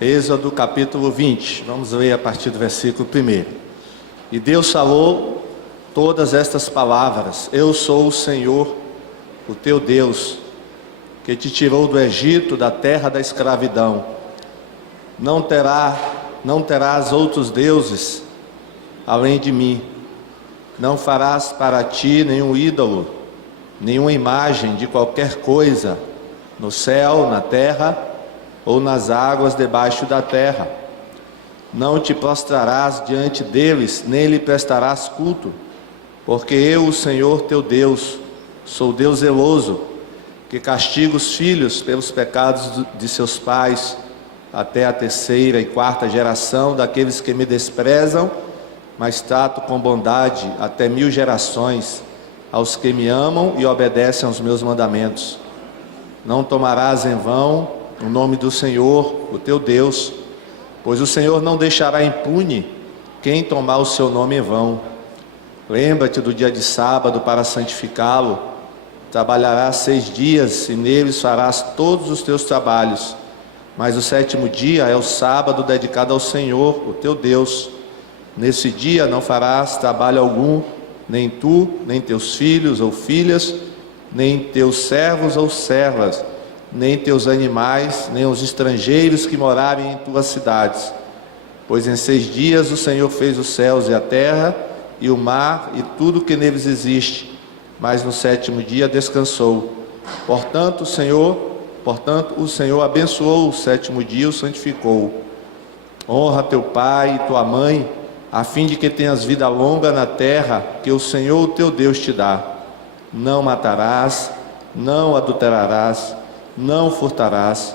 Êxodo capítulo 20, vamos ler a partir do versículo 1. E Deus falou todas estas palavras: Eu sou o Senhor, o teu Deus, que te tirou do Egito, da terra da escravidão. Não terás outros deuses além de mim. Não farás para ti nenhum ídolo, nenhuma imagem de qualquer coisa, no céu, na terra ou nas águas debaixo da terra. Não te prostrarás diante deles, nem lhe prestarás culto, porque eu, o Senhor teu Deus, sou Deus zeloso, que castiga os filhos pelos pecados de seus pais, até a 3ª e 4ª geração daqueles que me desprezam, mas trato com bondade até 1000 gerações aos que me amam e obedecem aos meus mandamentos. Não tomarás em vão o nome do Senhor, o teu Deus, pois o Senhor não deixará impune quem tomar o seu nome em vão. Lembra-te do dia de sábado para santificá-lo. Trabalharás 6 dias e neles farás todos os teus trabalhos. Mas o 7º dia é o sábado dedicado ao Senhor, o teu Deus. Nesse dia não farás trabalho algum, nem tu, nem teus filhos ou filhas, nem teus servos ou servas, nem teus animais, nem os estrangeiros que morarem em tuas cidades. Pois em 6 dias o Senhor fez os céus e a terra, e o mar e tudo que neles existe, mas no 7º dia descansou. Portanto o Senhor abençoou o 7º dia e o santificou. Honra teu pai e tua mãe, a fim de que tenhas vida longa na terra que o Senhor, o teu Deus, te dá. Não matarás, não adulterarás, não furtarás,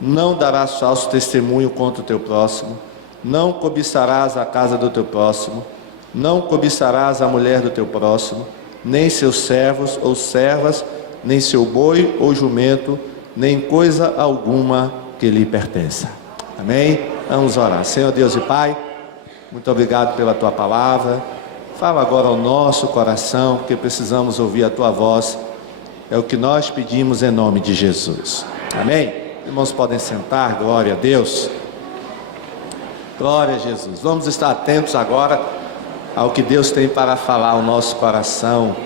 não darás falso testemunho contra o teu próximo, não cobiçarás a casa do teu próximo, não cobiçarás a mulher do teu próximo, nem seus servos ou servas, nem seu boi ou jumento, nem coisa alguma que lhe pertença. Amém? Vamos orar. Senhor Deus e Pai, muito obrigado pela tua palavra. Fala agora ao nosso coração, porque precisamos ouvir a tua voz. É o que nós pedimos em nome de Jesus. Amém? Irmãos, podem sentar. Glória a Deus. Glória a Jesus. Vamos estar atentos agora ao que Deus tem para falar ao nosso coração.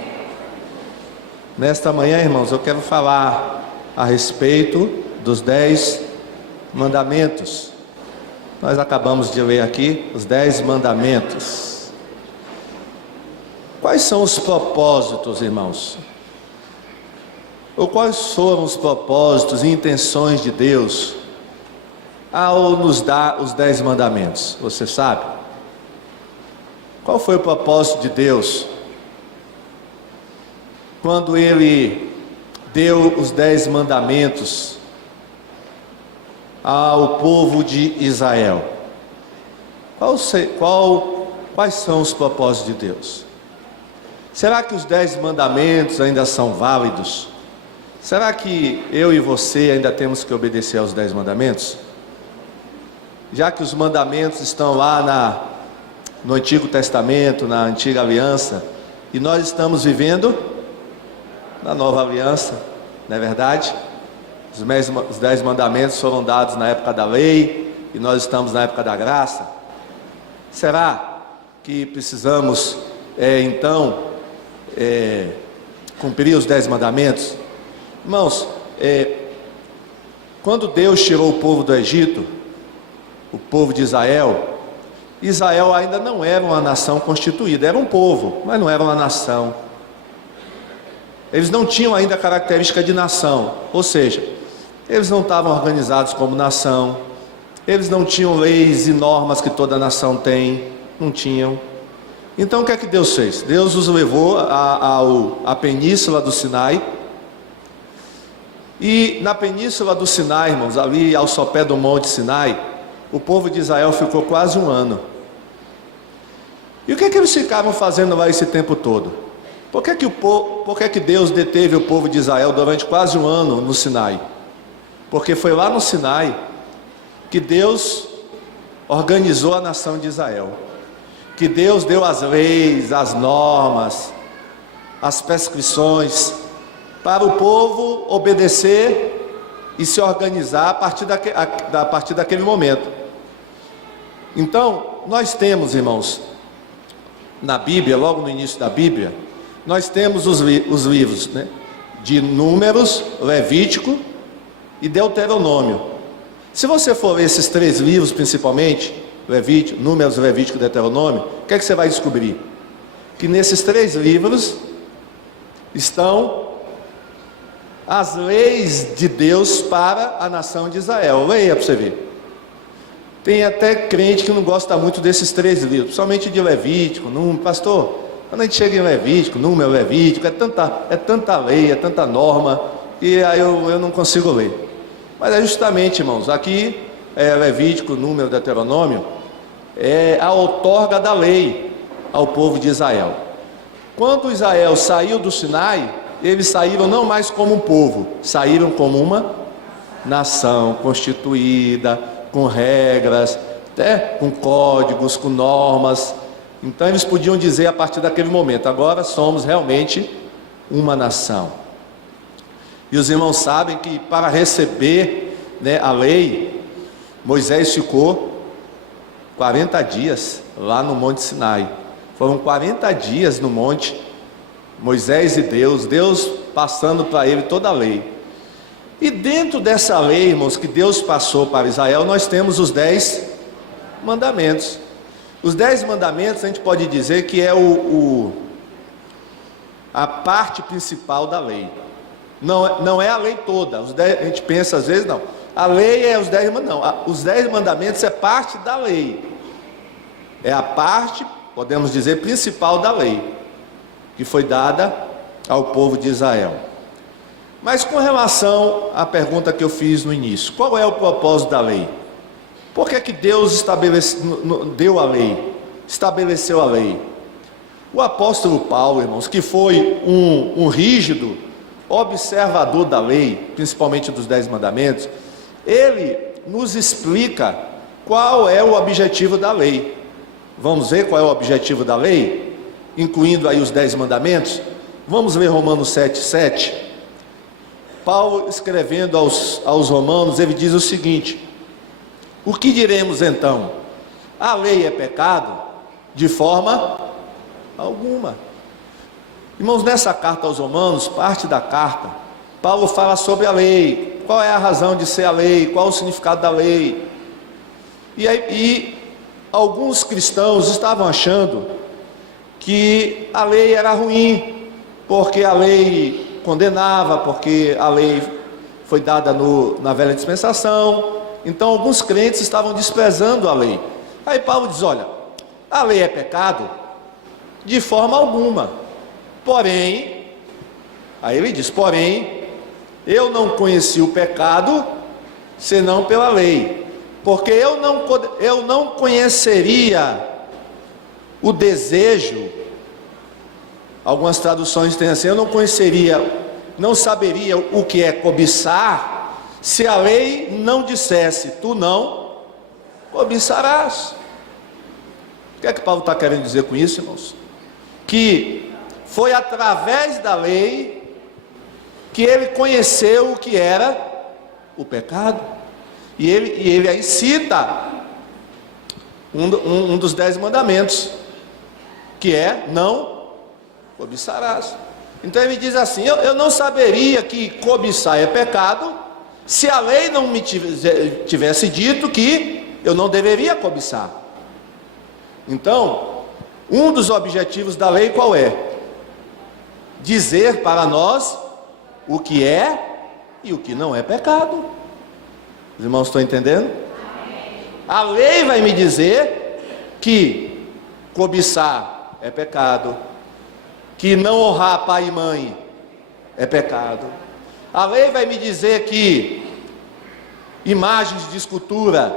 Nesta manhã, irmãos, eu quero falar a respeito dos 10 mandamentos. Nós acabamos de ler aqui os 10 mandamentos. Quais são os propósitos, irmãos? Ou quais foram os propósitos e intenções de Deus ao nos dar os 10 mandamentos? Você sabe? Qual foi o propósito de Deus quando Ele deu os 10 mandamentos ao povo de Israel? Quais são os propósitos de Deus? Será que os 10 mandamentos ainda são válidos? Será que eu e você ainda temos que obedecer aos 10 mandamentos? Já que os mandamentos estão lá no Antigo Testamento, na Antiga Aliança, e nós estamos vivendo na Nova Aliança, não é verdade? Os 10 mandamentos foram dados na época da lei, e nós estamos na época da graça. Será que precisamos, cumprir os 10 mandamentos? Irmãos, quando Deus tirou o povo do Egito, o povo de Israel ainda não era uma nação constituída, era um povo, mas não era uma nação. Eles não tinham ainda a característica de nação, ou seja, eles não estavam organizados como nação, eles não tinham leis e normas que toda nação tem, não tinham. Então o que é que Deus fez? Deus os levou à península do Sinai. E na península do Sinai, irmãos, ali ao sopé do monte Sinai, o povo de Israel ficou quase 1 ano. E o que é que eles ficavam fazendo lá esse tempo todo? Por que que Deus deteve o povo de Israel durante quase 1 ano no Sinai? Porque foi lá no Sinai que Deus organizou a nação de Israel, que Deus deu as leis, as normas, as prescrições, para o povo obedecer e se organizar a partir daquele momento. Então, nós temos, irmãos, na Bíblia, logo no início da Bíblia, nós temos os livros, né, de Números, Levítico e Deuteronômio. Se você for ler esses 3 livros principalmente, Levítico, Números, Levítico e Deuteronômio, o que é que você vai descobrir? Que nesses 3 livros estão as leis de Deus para a nação de Israel. Leia para você ver. Tem até crente que não gosta muito desses 3 livros, principalmente de Levítico, Número. Pastor, quando a gente chega em Levítico, Número, Levítico, é tanta lei, é tanta norma, e aí eu não consigo ler. Mas é justamente, irmãos, aqui Levítico, Número, Deuteronômio, é a outorga da lei ao povo de Israel. Quando Israel saiu do Sinai, eles saíram não mais como um povo, saíram como uma nação constituída, com regras, até com códigos, com normas. Então eles podiam dizer a partir daquele momento: agora somos realmente uma nação. E os irmãos sabem que para receber, né, a lei, Moisés ficou 40 dias lá no Monte Sinai. Foram 40 dias no monte, Moisés e Deus passando para ele toda a lei. E dentro dessa lei, irmãos, que Deus passou para Israel, nós temos os 10 mandamentos. Os 10 mandamentos, a gente pode dizer que é a parte principal da lei. Não é a lei toda. A gente pensa às vezes, não. A lei é os 10 mandamentos. Não, os 10 mandamentos é parte da lei. É a parte, podemos dizer, principal da lei, que foi dada ao povo de Israel. Mas com relação à pergunta que eu fiz no início, qual é o propósito da lei? Por que Deus deu a lei, estabeleceu a lei? O apóstolo Paulo, irmãos, que foi um rígido observador da lei, principalmente dos 10 mandamentos, ele nos explica qual é o objetivo da lei. Vamos ver qual é o objetivo da lei, incluindo aí os 10 mandamentos? Vamos ler Romanos 7:7. Paulo, escrevendo aos romanos, ele diz o seguinte: o que diremos então? A lei é pecado? De forma alguma. Irmãos, nessa carta aos romanos, parte da carta, Paulo fala sobre a lei, qual é a razão de ser a lei, qual o significado da lei. E alguns cristãos estavam achando que a lei era ruim, porque a lei condenava, porque a lei foi dada na velha dispensação. Então alguns crentes estavam desprezando a lei. Aí Paulo diz: olha, a lei é pecado? De forma alguma. Porém, aí ele diz: porém, eu não conheci o pecado senão pela lei, porque eu não conheceria o desejo. Algumas traduções têm assim: eu não saberia o que é cobiçar, se a lei não dissesse: tu não cobiçarás. O que é que Paulo está querendo dizer com isso, irmãos? Que foi através da lei que ele conheceu o que era o pecado. E ele aí cita um dos 10 mandamentos, que é: não cobiçarás. Então ele diz assim: eu não saberia que cobiçar é pecado, se a lei não me tivesse dito que eu não deveria cobiçar. Então, um dos objetivos da lei qual é? Dizer para nós o que é e o que não é pecado. Os irmãos estão entendendo? A lei vai me dizer que cobiçar é pecado, que não honrar pai e mãe é pecado. A lei vai me dizer que imagens de escultura,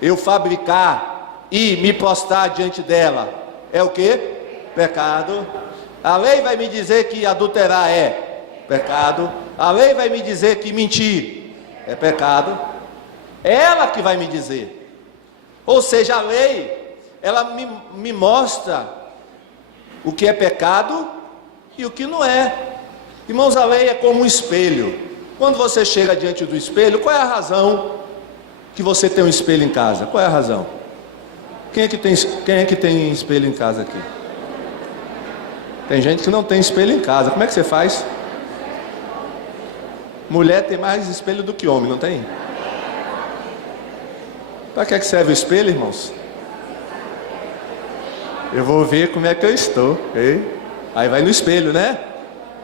eu fabricar e me prostrar diante dela, é o que? Pecado. A lei vai me dizer que adulterar é pecado. A lei vai me dizer que mentir é pecado. É ela que vai me dizer. Ou seja, a lei, ela me mostra o que é pecado e o que não é. Irmãos, a lei é como um espelho. Quando você chega diante do espelho, qual é a razão que você tem um espelho em casa? Qual é a razão? Quem é que tem espelho em casa aqui? Tem gente que não tem espelho em casa. Como é que você faz? Mulher tem mais espelho do que homem, não tem? Para que serve o espelho, irmãos? Eu vou ver como é que eu estou. Hein? Aí vai no espelho, né?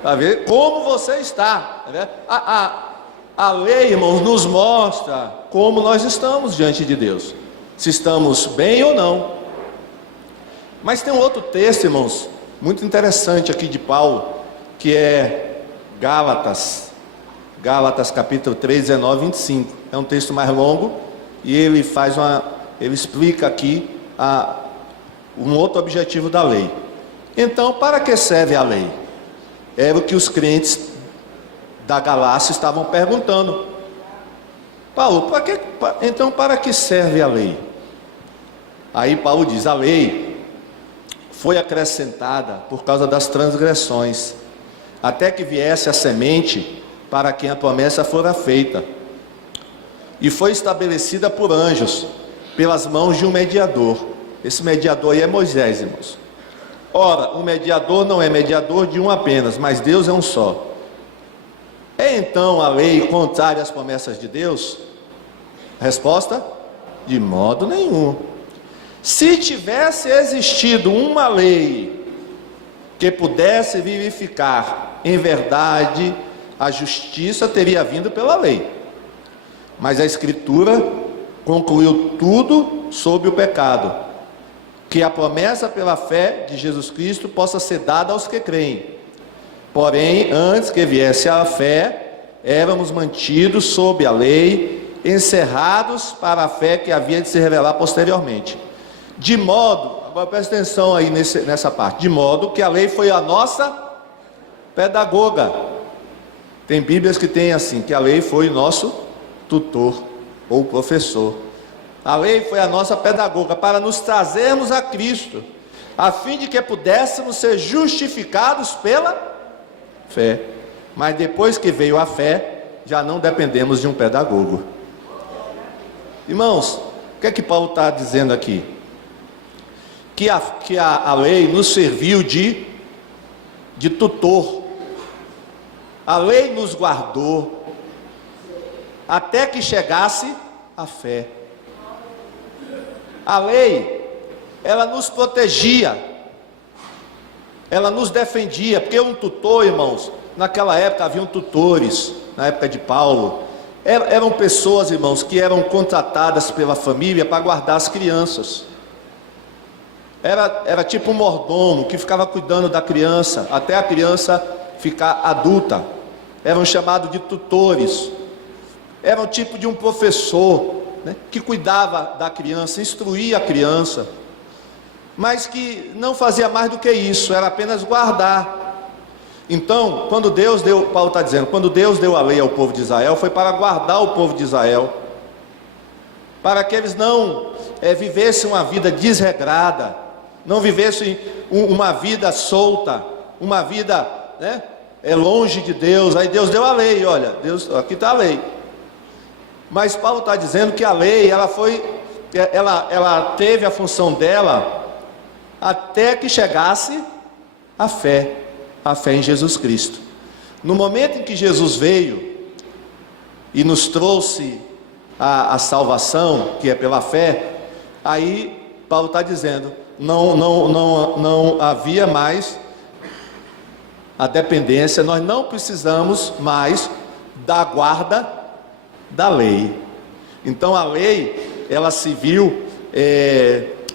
Para ver como você está. A lei, irmãos, nos mostra como nós estamos diante de Deus. Se estamos bem ou não. Mas tem um outro texto, irmãos, muito interessante aqui de Paulo, que é Gálatas capítulo 3, 19 e 25. É um texto mais longo e ele explica aqui um outro objetivo da lei. Então, para que serve a lei? Era o que os crentes da Galácia estavam perguntando. Paulo, para que serve a lei? Aí Paulo diz: a lei foi acrescentada por causa das transgressões, até que viesse a semente para quem a promessa fora feita, e foi estabelecida por anjos, pelas mãos de um mediador. Esse mediador aí é Moisés, irmãos. Ora, o mediador não é mediador de um apenas, mas Deus é um só. É então a lei contrária às promessas de Deus? Resposta: de modo nenhum. Se tivesse existido uma lei que pudesse vivificar em verdade, a justiça teria vindo pela lei. Mas a Escritura concluiu tudo sobre o pecado, que a promessa pela fé de Jesus Cristo possa ser dada aos que creem. Porém, antes que viesse a fé, éramos mantidos sob a lei, encerrados para a fé que havia de se revelar posteriormente. De modo, agora presta atenção aí nessa parte, de modo que a lei foi a nossa pedagoga. Tem Bíblias que tem assim, que a lei foi nosso tutor ou professor. A lei foi a nossa pedagoga para nos trazermos a Cristo, a fim de que pudéssemos ser justificados pela fé. Mas depois que veio a fé, já não dependemos de um pedagogo. Irmãos, o que é que Paulo está dizendo aqui? Que a lei nos serviu de tutor. A lei nos guardou até que chegasse a fé. A lei, ela nos protegia, ela nos defendia, porque um tutor, irmãos, naquela época haviam tutores, na época de Paulo, eram pessoas, irmãos, que eram contratadas pela família para guardar as crianças. Era tipo um mordomo que ficava cuidando da criança, até a criança ficar adulta. Eram chamados de tutores. Era um tipo de um professor, né, que cuidava da criança, instruía a criança, mas que não fazia mais do que isso, era apenas guardar. Então, quando Deus deu, Paulo está dizendo, quando Deus deu a lei ao povo de Israel, foi para guardar o povo de Israel, para que eles não vivessem uma vida desregrada, não vivessem uma vida solta, uma vida, né, longe de Deus. Aí Deus deu a lei, olha, Deus, aqui está a lei. Mas Paulo está dizendo que a lei, ela teve a função dela até que chegasse a fé em Jesus Cristo. No momento em que Jesus veio e nos trouxe a salvação, que é pela fé, aí Paulo está dizendo, não havia mais a dependência, nós não precisamos mais da guarda da lei. Então a lei, ela se viu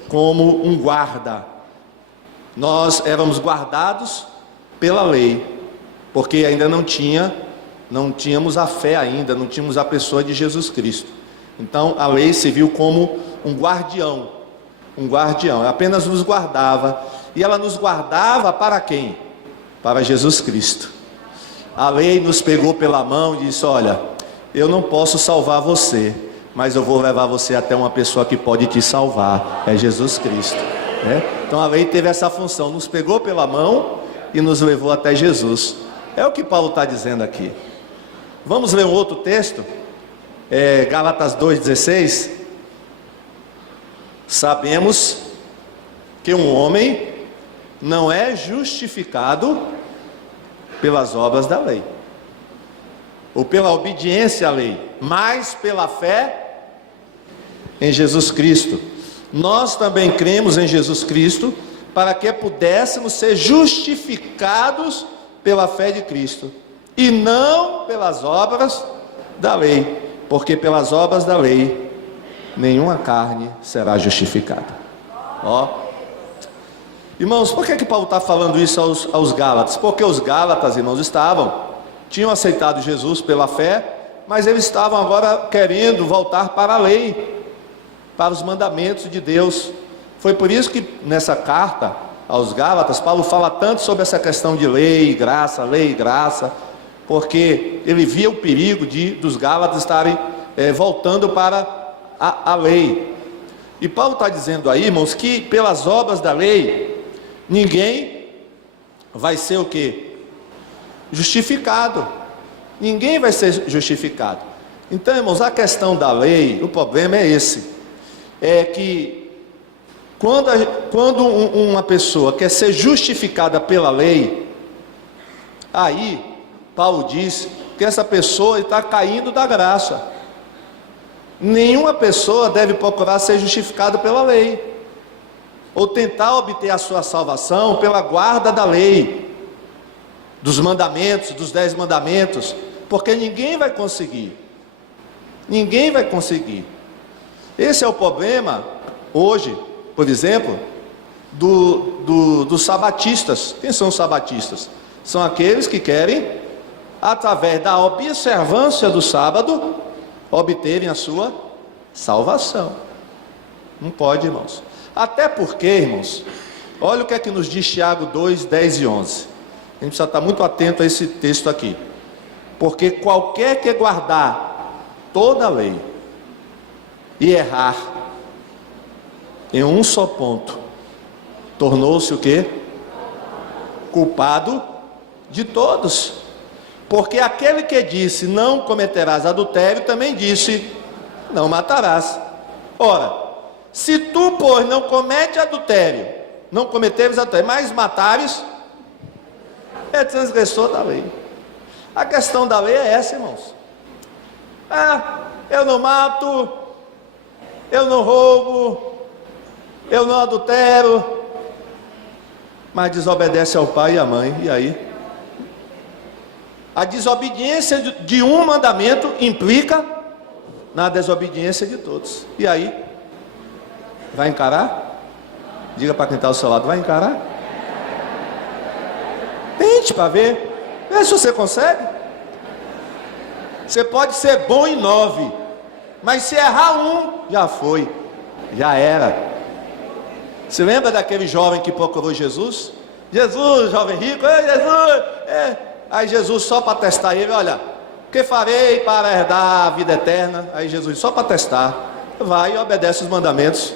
como um guarda. Nós éramos guardados pela lei, porque ainda não tínhamos a fé ainda, não tínhamos a pessoa de Jesus Cristo. Então a lei se viu como um guardião, apenas nos guardava. E ela nos guardava para quem? Para Jesus Cristo. A lei nos pegou pela mão e disse: olha, eu não posso salvar você, mas eu vou levar você até uma pessoa que pode te salvar, é Jesus Cristo, né? Então a lei teve essa função, nos pegou pela mão e nos levou até Jesus. É o que Paulo está dizendo aqui. Vamos ler um outro texto, Gálatas 2,16. Sabemos que um homem não é justificado pelas obras da lei, ou pela obediência à lei, mas pela fé em Jesus Cristo. Nós também cremos em Jesus Cristo, para que pudéssemos ser justificados pela fé de Cristo, e não pelas obras da lei, porque pelas obras da lei nenhuma carne será justificada. Ó, irmãos, por que Paulo está falando isso aos Gálatas? Porque os Gálatas, irmãos, tinham aceitado Jesus pela fé, mas eles estavam agora querendo voltar para a lei, para os mandamentos de Deus. Foi por isso que nessa carta aos Gálatas, Paulo fala tanto sobre essa questão de lei e graça, porque ele via o perigo dos Gálatas estarem voltando para a lei. E Paulo está dizendo aí, irmãos, que pelas obras da lei, ninguém vai ser o quê? Justificado. Ninguém vai ser justificado. Então, irmãos, a questão da lei, o problema é esse. É que quando uma pessoa quer ser justificada pela lei, aí Paulo diz que essa pessoa está caindo da graça. Nenhuma pessoa deve procurar ser justificada pela lei, ou tentar obter a sua salvação pela guarda da lei, dos mandamentos, dos 10 mandamentos, porque ninguém vai conseguir. Ninguém vai conseguir. Esse é o problema hoje, por exemplo, dos sabatistas. Quem são os sabatistas? São aqueles que querem, através da observância do sábado, obterem a sua salvação. Não pode, irmãos. Até porque, irmãos, olha o que é que nos diz Tiago 2, 10 e 11. A gente precisa estar muito atento a esse texto aqui. Porque qualquer que guardar toda a lei e errar em um só ponto, tornou-se o quê? Culpado de todos. Porque aquele que disse não cometerás adultério, também disse não matarás. Ora, se tu, pois, não comete adultério, não cometeres adultério, mas matares, é transgressor da lei. A questão da lei é essa, irmãos. Eu não mato, eu não roubo, eu não adultero, mas desobedece ao pai e à mãe, e aí? A desobediência de um mandamento implica na desobediência de todos. E aí? Vai encarar? Diga para quem está ao seu lado, vai encarar? Tente para ver. Vê se você consegue. Você pode ser bom em 9, mas se errar um, já foi, já era. Você lembra daquele jovem que procurou Jesus? Jesus, jovem rico, Jesus, Aí Jesus, só para testar ele, olha, o que farei para herdar a vida eterna? Aí Jesus, só para testar, vai e obedece os mandamentos.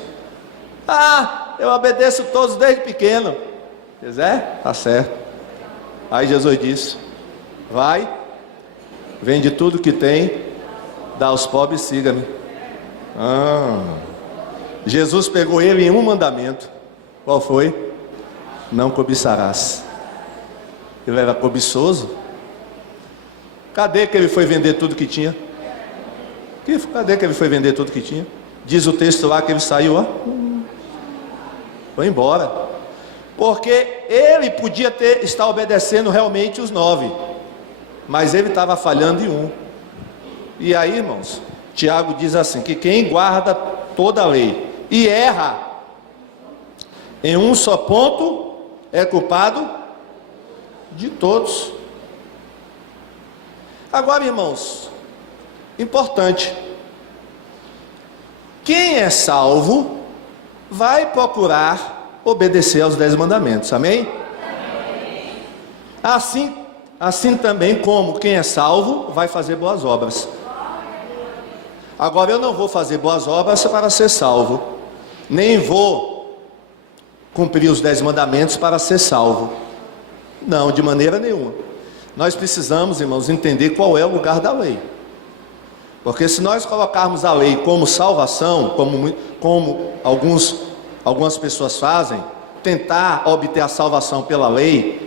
Eu obedeço todos desde pequeno. Quiser? Tá certo. Aí Jesus disse, vai, vende tudo que tem, dá aos pobres, siga-me. Jesus pegou ele em um mandamento. Qual foi? Não cobiçarás. Ele era cobiçoso. Cadê que ele foi vender tudo que tinha? Cadê que ele foi vender tudo que tinha? Diz o texto lá que ele saiu, foi embora. Porque ele podia estar obedecendo realmente os 9, mas ele estava falhando em um. E aí, irmãos, Tiago diz assim, que quem guarda toda a lei e erra em um só ponto, é culpado de todos. Agora, irmãos, importante, quem é salvo vai procurar obedecer aos 10 mandamentos, amém? Assim também como quem é salvo vai fazer boas obras. Agora, eu não vou fazer boas obras para ser salvo, nem vou cumprir os 10 mandamentos para ser salvo. Não, de maneira nenhuma. nós precisamos, irmãos, entender qual é o lugar da lei. Porque se nós colocarmos a lei como salvação, como algumas pessoas fazem, tentar obter a salvação pela lei,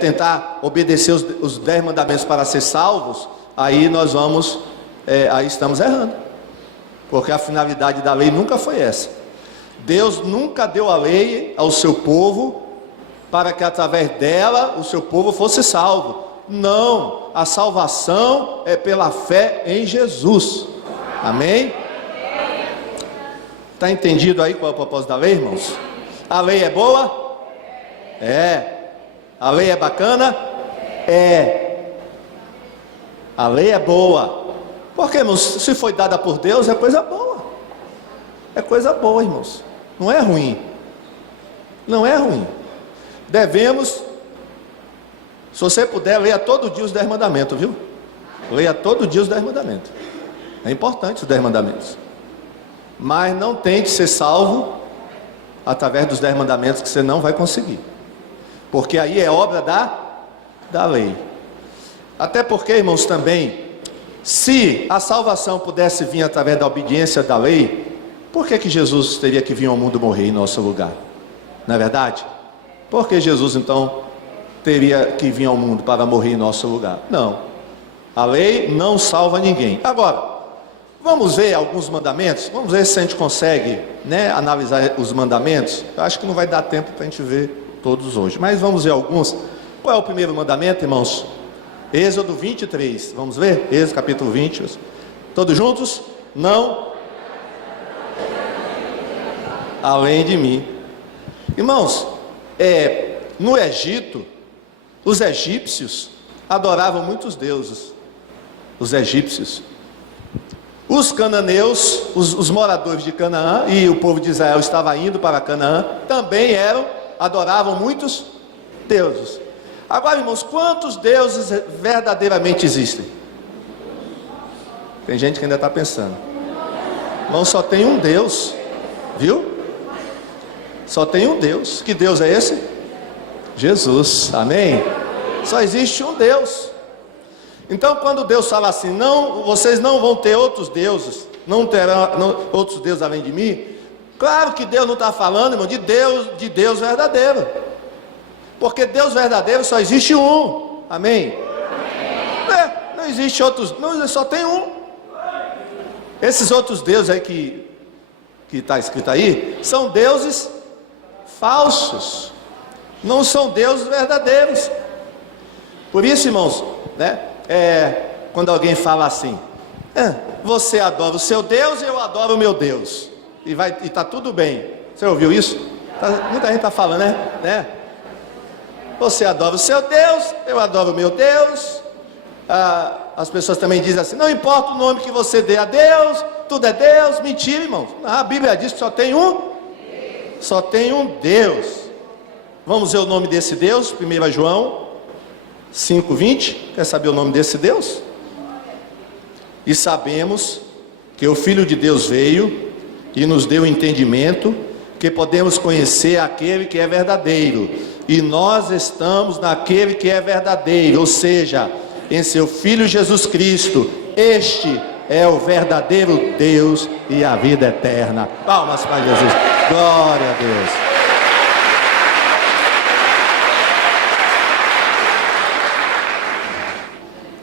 tentar obedecer os 10 mandamentos para ser salvos, aí aí estamos errando. Porque a finalidade da lei nunca foi essa. Deus nunca deu a lei ao seu povo para que através dela o seu povo fosse salvo. Não, a salvação é pela fé em Jesus. Amém? Está entendido aí qual é o propósito da lei, irmãos? A lei é boa? É. A lei é bacana? É. A lei é boa. Porque, irmãos, se foi dada por Deus, é coisa boa. É coisa boa, irmãos. Não é ruim. Não é ruim. Devemos, se você puder, leia todo dia os 10 mandamentos, viu? Leia todo dia os 10 mandamentos. É importante os 10 mandamentos. Mas não tente ser salvo através dos 10 mandamentos, que você não vai conseguir. Porque aí é obra da lei. Até porque, irmãos, também, se a salvação pudesse vir através da obediência da lei, por que Jesus teria que vir ao mundo morrer em nosso lugar? Não é verdade? Por que Jesus então teria que vir ao mundo para morrer em nosso lugar? Não, a lei não salva ninguém. Agora, vamos ver alguns mandamentos. Vamos ver se a gente consegue, analisar os mandamentos. Eu acho que não vai dar tempo para a gente ver todos hoje, mas vamos ver alguns. Qual é o primeiro mandamento, irmãos? Êxodo 23, vamos ver? Êxodo capítulo 20, todos juntos? Não além de mim. Irmãos, no Egito, os egípcios adoravam muitos deuses. Os egípcios. Os cananeus, os moradores de Canaã, e o povo de Israel estava indo para Canaã, também adoravam muitos deuses. Agora, irmãos, quantos deuses verdadeiramente existem? Tem gente que ainda está pensando. Irmão, só tem um Deus, viu? Só tem um Deus. Que Deus é esse? Jesus, amém? Só existe um Deus. Então, quando Deus fala assim, não, vocês não vão ter outros deuses, não terão outros deuses além de mim, claro que Deus não está falando, irmão, de Deus verdadeiro. Porque Deus verdadeiro só existe um, amém? Não existe outros, não, só tem um. Esses outros deuses aí que está escrito aí, são deuses falsos, não são deuses verdadeiros. Por isso, irmãos, quando alguém fala assim, você adora o seu Deus, eu adoro o meu Deus, e está tudo bem. Você ouviu isso? Muita gente está falando, né? Você adora o seu Deus, eu adoro o meu Deus. As pessoas também dizem assim, não importa o nome que você dê a Deus, tudo é Deus. Mentira, irmãos. A Bíblia diz que só tem um Deus. Vamos ver o nome desse Deus, 1 João 5:20. Quer saber o nome desse Deus? E sabemos que o Filho de Deus veio e nos deu entendimento, que podemos conhecer aquele que é verdadeiro, e nós estamos naquele que é verdadeiro, ou seja, em seu Filho Jesus Cristo. Este é o verdadeiro Deus e a vida eterna. Palmas para Jesus. Glória a Deus.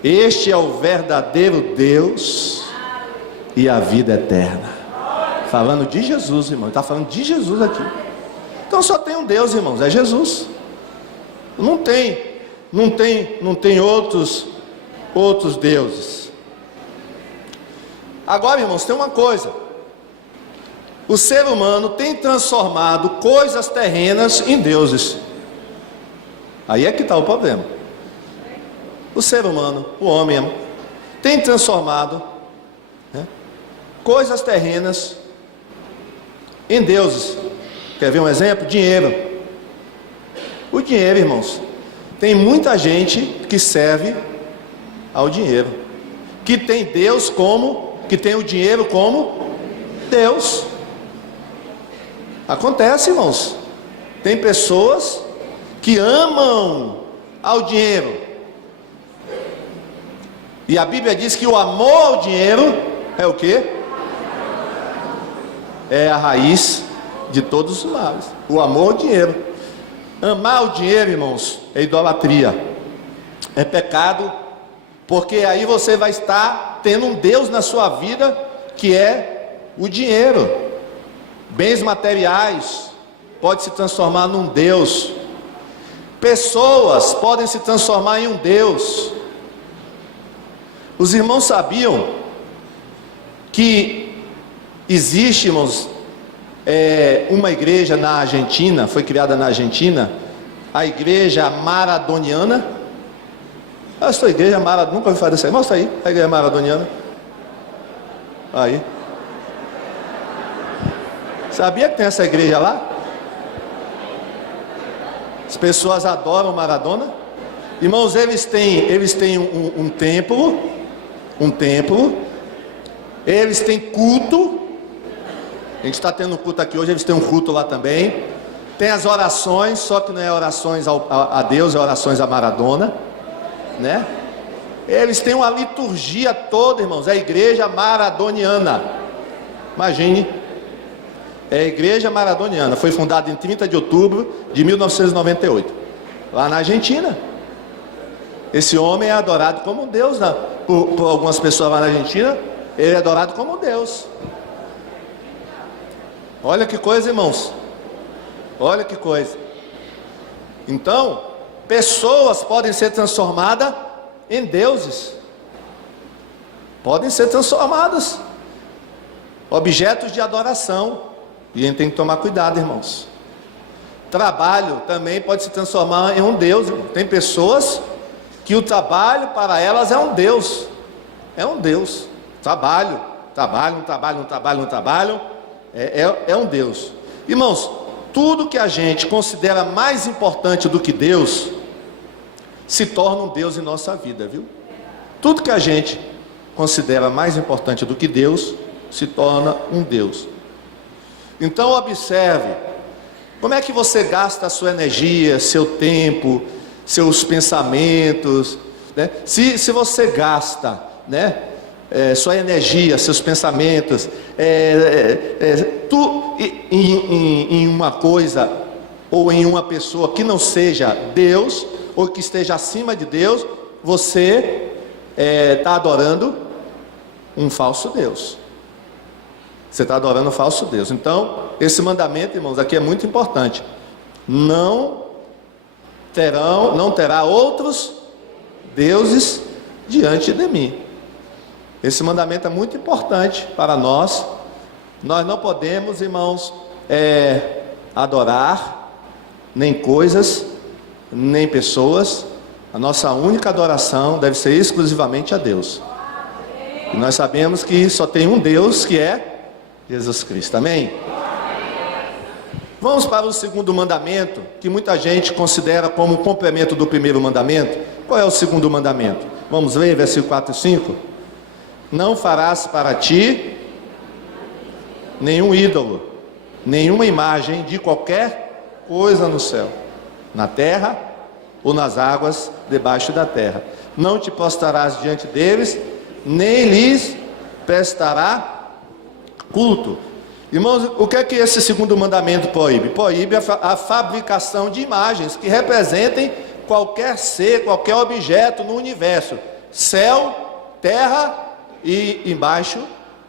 Este é o verdadeiro Deus e a vida eterna. Falando de Jesus, irmão. Está falando de Jesus aqui. Então só tem um Deus, irmãos, é Jesus. Não tem outros deuses. Agora, irmãos, tem uma coisa. O ser humano tem transformado coisas terrenas em deuses. Aí é que está o problema. O ser humano, o homem, tem transformado coisas terrenas em deuses. Quer ver um exemplo? Dinheiro. O dinheiro, irmãos, tem muita gente que serve ao dinheiro, que tem o dinheiro como Deus. Acontece, irmãos. Tem pessoas que amam ao dinheiro. E a Bíblia diz que o amor ao dinheiro é o quê? É a raiz de todos os males. O amor ao dinheiro. Amar o dinheiro, irmãos, é idolatria. É pecado, porque aí você vai estar tendo um Deus na sua vida, que é o dinheiro. Bens materiais pode se transformar num Deus. Pessoas podem se transformar em um Deus. Os irmãos sabiam que existe, irmãos, uma igreja na Argentina, foi criada na Argentina, a igreja maradoniana. A sua igreja maradoniana, nunca ouvi falar disso aí, mostra aí, a igreja maradoniana. Aí. Sabia que tem essa igreja lá? As pessoas adoram Maradona. Irmãos, eles têm um templo, eles têm culto. A gente está tendo um culto aqui hoje, eles têm um culto lá também. Tem as orações, só que não é orações a Deus, é orações a Maradona, né? Eles têm uma liturgia toda, irmãos, é a igreja maradoniana. Imagine, é a igreja maradoniana, foi fundada em 30 de outubro de 1998, lá na Argentina. Esse homem é adorado como Deus, por algumas pessoas lá na Argentina, ele é adorado como Deus. Olha que coisa, irmãos, olha que coisa. Então, pessoas podem ser transformadas em deuses, podem ser transformadas, objetos de adoração, e a gente tem que tomar cuidado, irmãos. Trabalho também pode se transformar em um Deus. Tem pessoas que o trabalho para elas é um Deus, trabalho, é um Deus. Irmãos, tudo que a gente considera mais importante do que Deus, se torna um Deus em nossa vida, viu? Tudo que a gente considera mais importante do que Deus, se torna um Deus. Então observe, como é que você gasta a sua energia, seu tempo, seus pensamentos, né? Se você gasta, né, sua energia, seus pensamentos, em uma coisa ou em uma pessoa que não seja Deus, ou que esteja acima de Deus, você está adorando um falso Deus. Você está adorando um falso Deus. Então, esse mandamento, irmãos, aqui é muito importante. Não terá outros deuses diante de mim. Esse mandamento é muito importante para nós. Nós não podemos, irmãos, adorar nem coisas, nem pessoas. A nossa única adoração deve ser exclusivamente a Deus. E nós sabemos que só tem um Deus, que é Jesus Cristo. Amém? Vamos para o segundo mandamento, que muita gente considera como um complemento do primeiro mandamento. Qual é o segundo mandamento? Vamos ler versículo 4 e 5. Não farás para ti nenhum ídolo, nenhuma imagem de qualquer coisa no céu, na terra ou nas águas debaixo da terra. Não te prostrarás diante deles, nem lhes prestará culto. Irmãos, o que é que esse segundo mandamento proíbe? Proíbe a fabricação de imagens que representem qualquer ser, qualquer objeto no universo, céu, terra e embaixo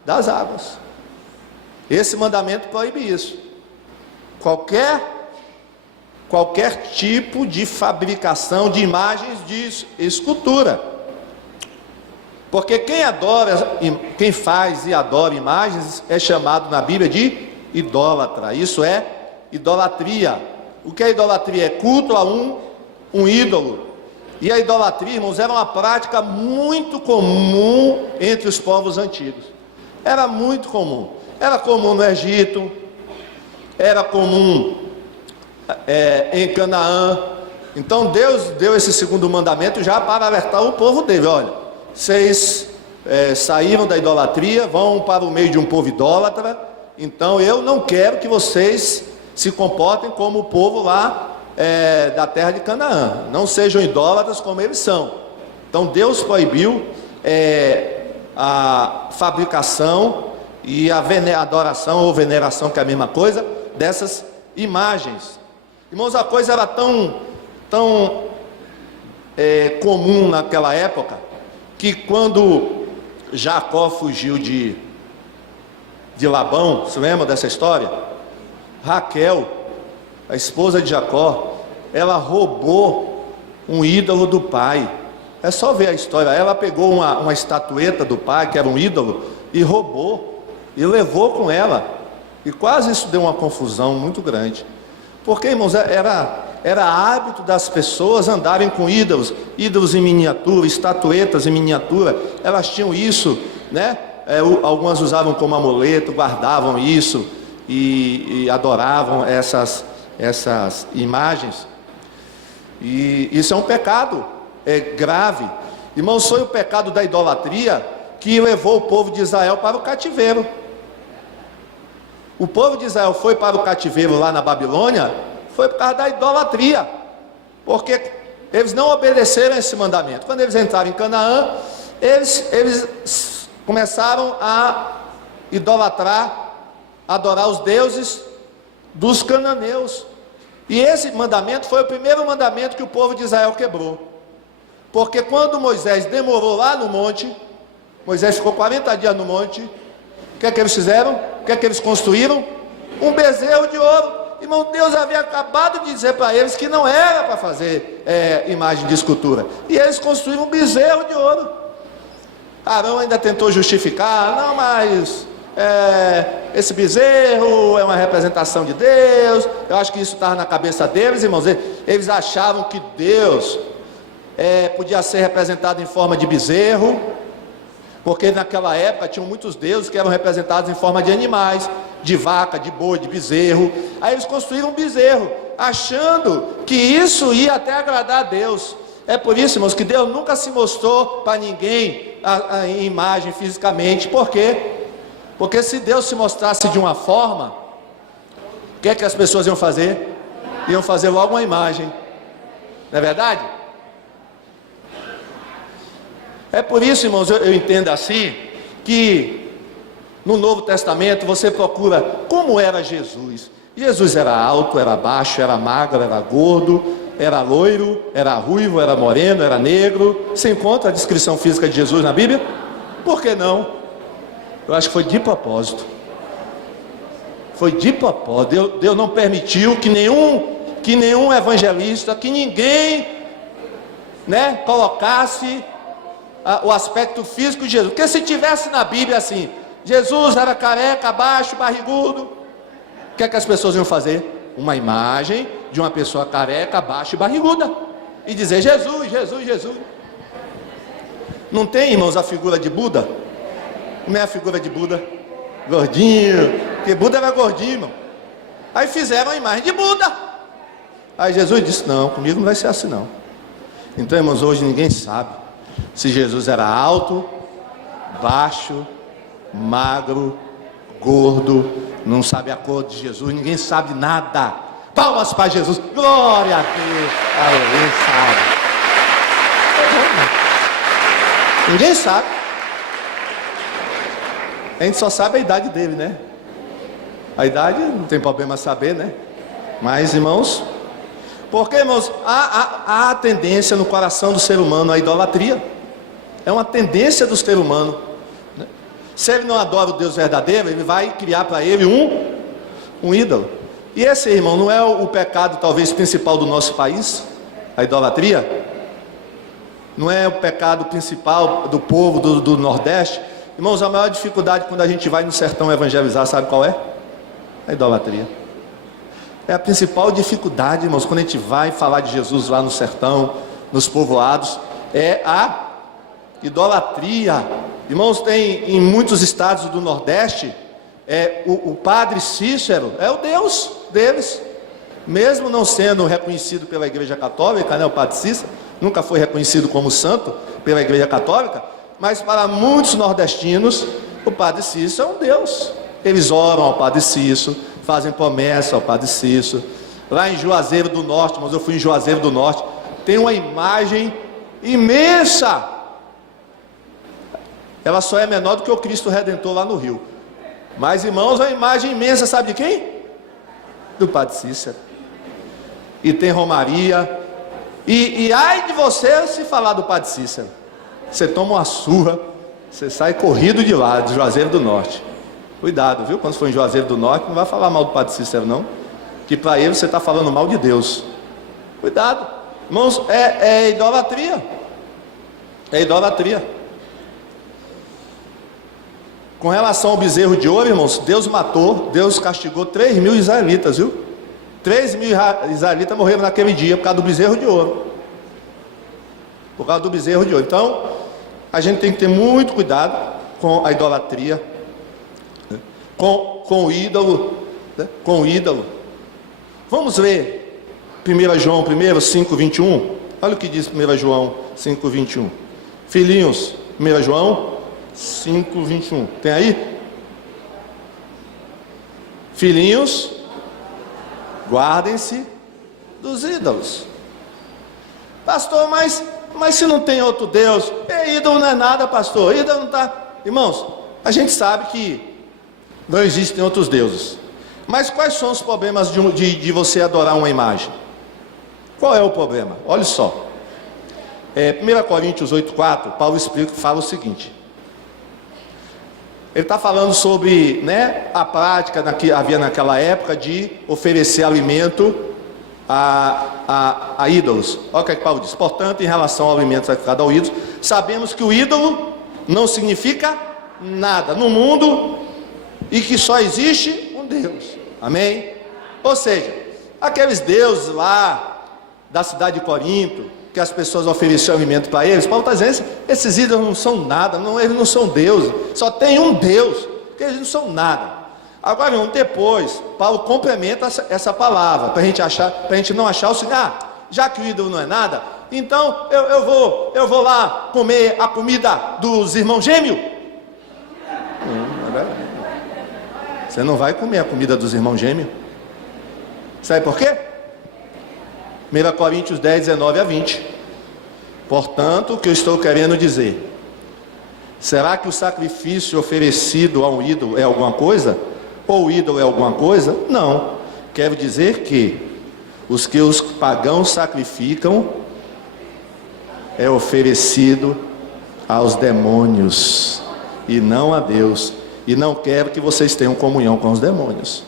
das águas. Esse mandamento proíbe isso. Qualquer tipo de fabricação de imagens de escultura. Porque quem faz e adora imagens é chamado na Bíblia de idólatra. Isso é idolatria. O que é idolatria? É culto a um ídolo. E a idolatria, irmãos, era uma prática muito comum entre os povos antigos. Era muito comum. Era comum no Egito, era comum em Canaã. Então Deus deu esse segundo mandamento já para alertar o povo dele. Olha, vocês saíram da idolatria, vão para o meio de um povo idólatra, então eu não quero que vocês se comportem como o povo lá da terra de Canaã. Não sejam idólatras como eles são. Então Deus proibiu a fabricação e a adoração ou veneração, que é a mesma coisa, dessas imagens. Irmãos, a coisa era tão comum naquela época, que quando Jacó fugiu de Labão, se lembra dessa história? Raquel, a esposa de Jacó, ela roubou um ídolo do pai. É só ver a história. Ela pegou uma estatueta do pai, que era um ídolo, e roubou, e levou com ela, e quase isso deu uma confusão muito grande, porque, irmãos, era hábito das pessoas andarem com ídolos em miniatura, estatuetas em miniatura. Elas tinham isso, né? Algumas usavam como amuleto, guardavam isso e adoravam essas imagens. E isso é um pecado grave. Irmãos, foi o pecado da idolatria que levou o povo de Israel para o cativeiro. O povo de Israel foi para o cativeiro lá na Babilônia, foi por causa da idolatria, porque eles não obedeceram esse mandamento. Quando eles entraram em Canaã, eles começaram a idolatrar, adorar os deuses dos cananeus. E esse mandamento foi o primeiro mandamento que o povo de Israel quebrou. Porque quando Moisés demorou lá no monte, Moisés ficou 40 dias no monte, o que é que eles fizeram? O que é que eles construíram? Um bezerro de ouro. Irmão, Deus havia acabado de dizer para eles que não era para fazer imagem de escultura. E eles construíram um bezerro de ouro. Arão ainda tentou justificar: não, mas esse bezerro é uma representação de Deus. Eu acho que isso estava na cabeça deles, irmãos. Eles achavam que Deus podia ser representado em forma de bezerro, porque naquela época tinham muitos deuses que eram representados em forma de animais, de vaca, de boi, de bezerro. Aí eles construíram um bezerro, achando que isso ia até agradar a Deus. É por isso, irmãos, que Deus nunca se mostrou para ninguém em imagem fisicamente. Por quê? Porque se Deus se mostrasse de uma forma, o que é que as pessoas iam fazer? Iam fazer logo uma imagem. Não é verdade? É por isso, irmãos, eu entendo assim, que no Novo Testamento você procura como era Jesus. Jesus era alto, era baixo, era magro, era gordo, era loiro, era ruivo, era moreno, era negro. Você encontra a descrição física de Jesus na Bíblia? Por que não? Eu acho que foi de propósito. Foi de propósito. Deus não permitiu que nenhum evangelista, que ninguém, colocasse o aspecto físico de Jesus. Porque se tivesse na Bíblia assim, Jesus era careca, baixo, barrigudo, o que é que as pessoas iam fazer? Uma imagem de uma pessoa careca, baixa e barriguda, e dizer: Jesus, Jesus, Jesus. Não tem, irmãos, a figura de Buda? Como é a figura de Buda? Gordinho, porque Buda era gordinho, irmão. Aí fizeram a imagem de Buda. Aí Jesus disse: não, comigo não vai ser assim não. Então, irmãos, hoje ninguém sabe se Jesus era alto, baixo, magro, gordo. Não sabe a cor de Jesus, ninguém sabe nada. Palmas para Jesus, glória a Deus. Ninguém sabe. Ninguém sabe. A gente só sabe a idade dele, né? A idade não tem problema saber, né? Mas, irmãos, porque, irmãos, há a tendência no coração do ser humano à idolatria. É uma tendência do ser humano. Se ele não adora o Deus verdadeiro, ele vai criar para ele um ídolo. E esse, irmão, não é o pecado talvez principal do nosso país? A idolatria? Não é o pecado principal do povo do Nordeste? Irmãos, a maior dificuldade quando a gente vai no sertão evangelizar, sabe qual é? A idolatria. É a principal dificuldade, irmãos, quando a gente vai falar de Jesus lá no sertão, nos povoados, é a idolatria. Irmãos, tem em muitos estados do Nordeste, o padre Cícero é o Deus deles, mesmo não sendo reconhecido pela Igreja Católica, o padre Cícero nunca foi reconhecido como santo pela Igreja Católica, mas para muitos nordestinos, o padre Cícero é um Deus. Eles oram ao padre Cícero, fazem promessa ao padre Cícero. Lá em Juazeiro do Norte, mas eu fui em Juazeiro do Norte, tem uma imagem imensa. Ela só é menor do que o Cristo Redentor lá no Rio. Mas, irmãos, a imagem imensa, sabe de quem? Do Padre Cícero. E tem romaria. E ai de você se falar do Padre Cícero. Você toma uma surra, você sai corrido de lá, de Juazeiro do Norte. Cuidado, viu? Quando for em Juazeiro do Norte, não vai falar mal do Padre Cícero, não. Que para ele você está falando mal de Deus. Cuidado. Irmãos, é idolatria. É idolatria. Com relação ao bezerro de ouro, irmãos, Deus matou, Deus castigou 3.000 israelitas, viu? 3.000 israelitas morreram naquele dia por causa do bezerro de ouro. Por causa do bezerro de ouro. Então, a gente tem que ter muito cuidado com a idolatria, né? com o ídolo, né? Com o ídolo. Vamos ver 1 João 5:21. Olha o que diz 1 João 5:21. Filhinhos, 1 João 5:21. Tem aí? Filhinhos, guardem-se dos ídolos. Pastor, mas se não tem outro Deus, ídolo não é nada, pastor. Ídolo não está. Irmãos, a gente sabe que não existem outros deuses. Mas quais são os problemas de você adorar uma imagem? Qual é o problema? Olha só. 1 Coríntios 8:4, Paulo fala o seguinte. Ele está falando sobre, né, a prática que havia naquela época de oferecer alimento a ídolos. Olha o que Paulo diz. Portanto, em relação ao alimento sacrificado ao ídolo, sabemos que o ídolo não significa nada no mundo e que só existe um Deus. Amém? Ou seja, aqueles deuses lá da cidade de Corinto, que as pessoas ofereciam alimento para eles, Paulo está dizendo, esses ídolos não são nada, eles não são deuses, só tem um Deus, que eles não são nada. Agora, depois, Paulo complementa essa palavra, para a gente não achar o seguinte, já que o ídolo não é nada, então eu vou lá comer a comida dos irmãos gêmeos. Não é verdade. Você não vai comer a comida dos irmãos gêmeos. Sabe por quê? 1 Coríntios 10:19-20. Portanto, o que eu estou querendo dizer? Será que o sacrifício oferecido a um ídolo é alguma coisa? Ou o ídolo é alguma coisa? Não. Quero dizer que os que os pagãos sacrificam é oferecido aos demônios e não a Deus. E não quero que vocês tenham comunhão com os demônios.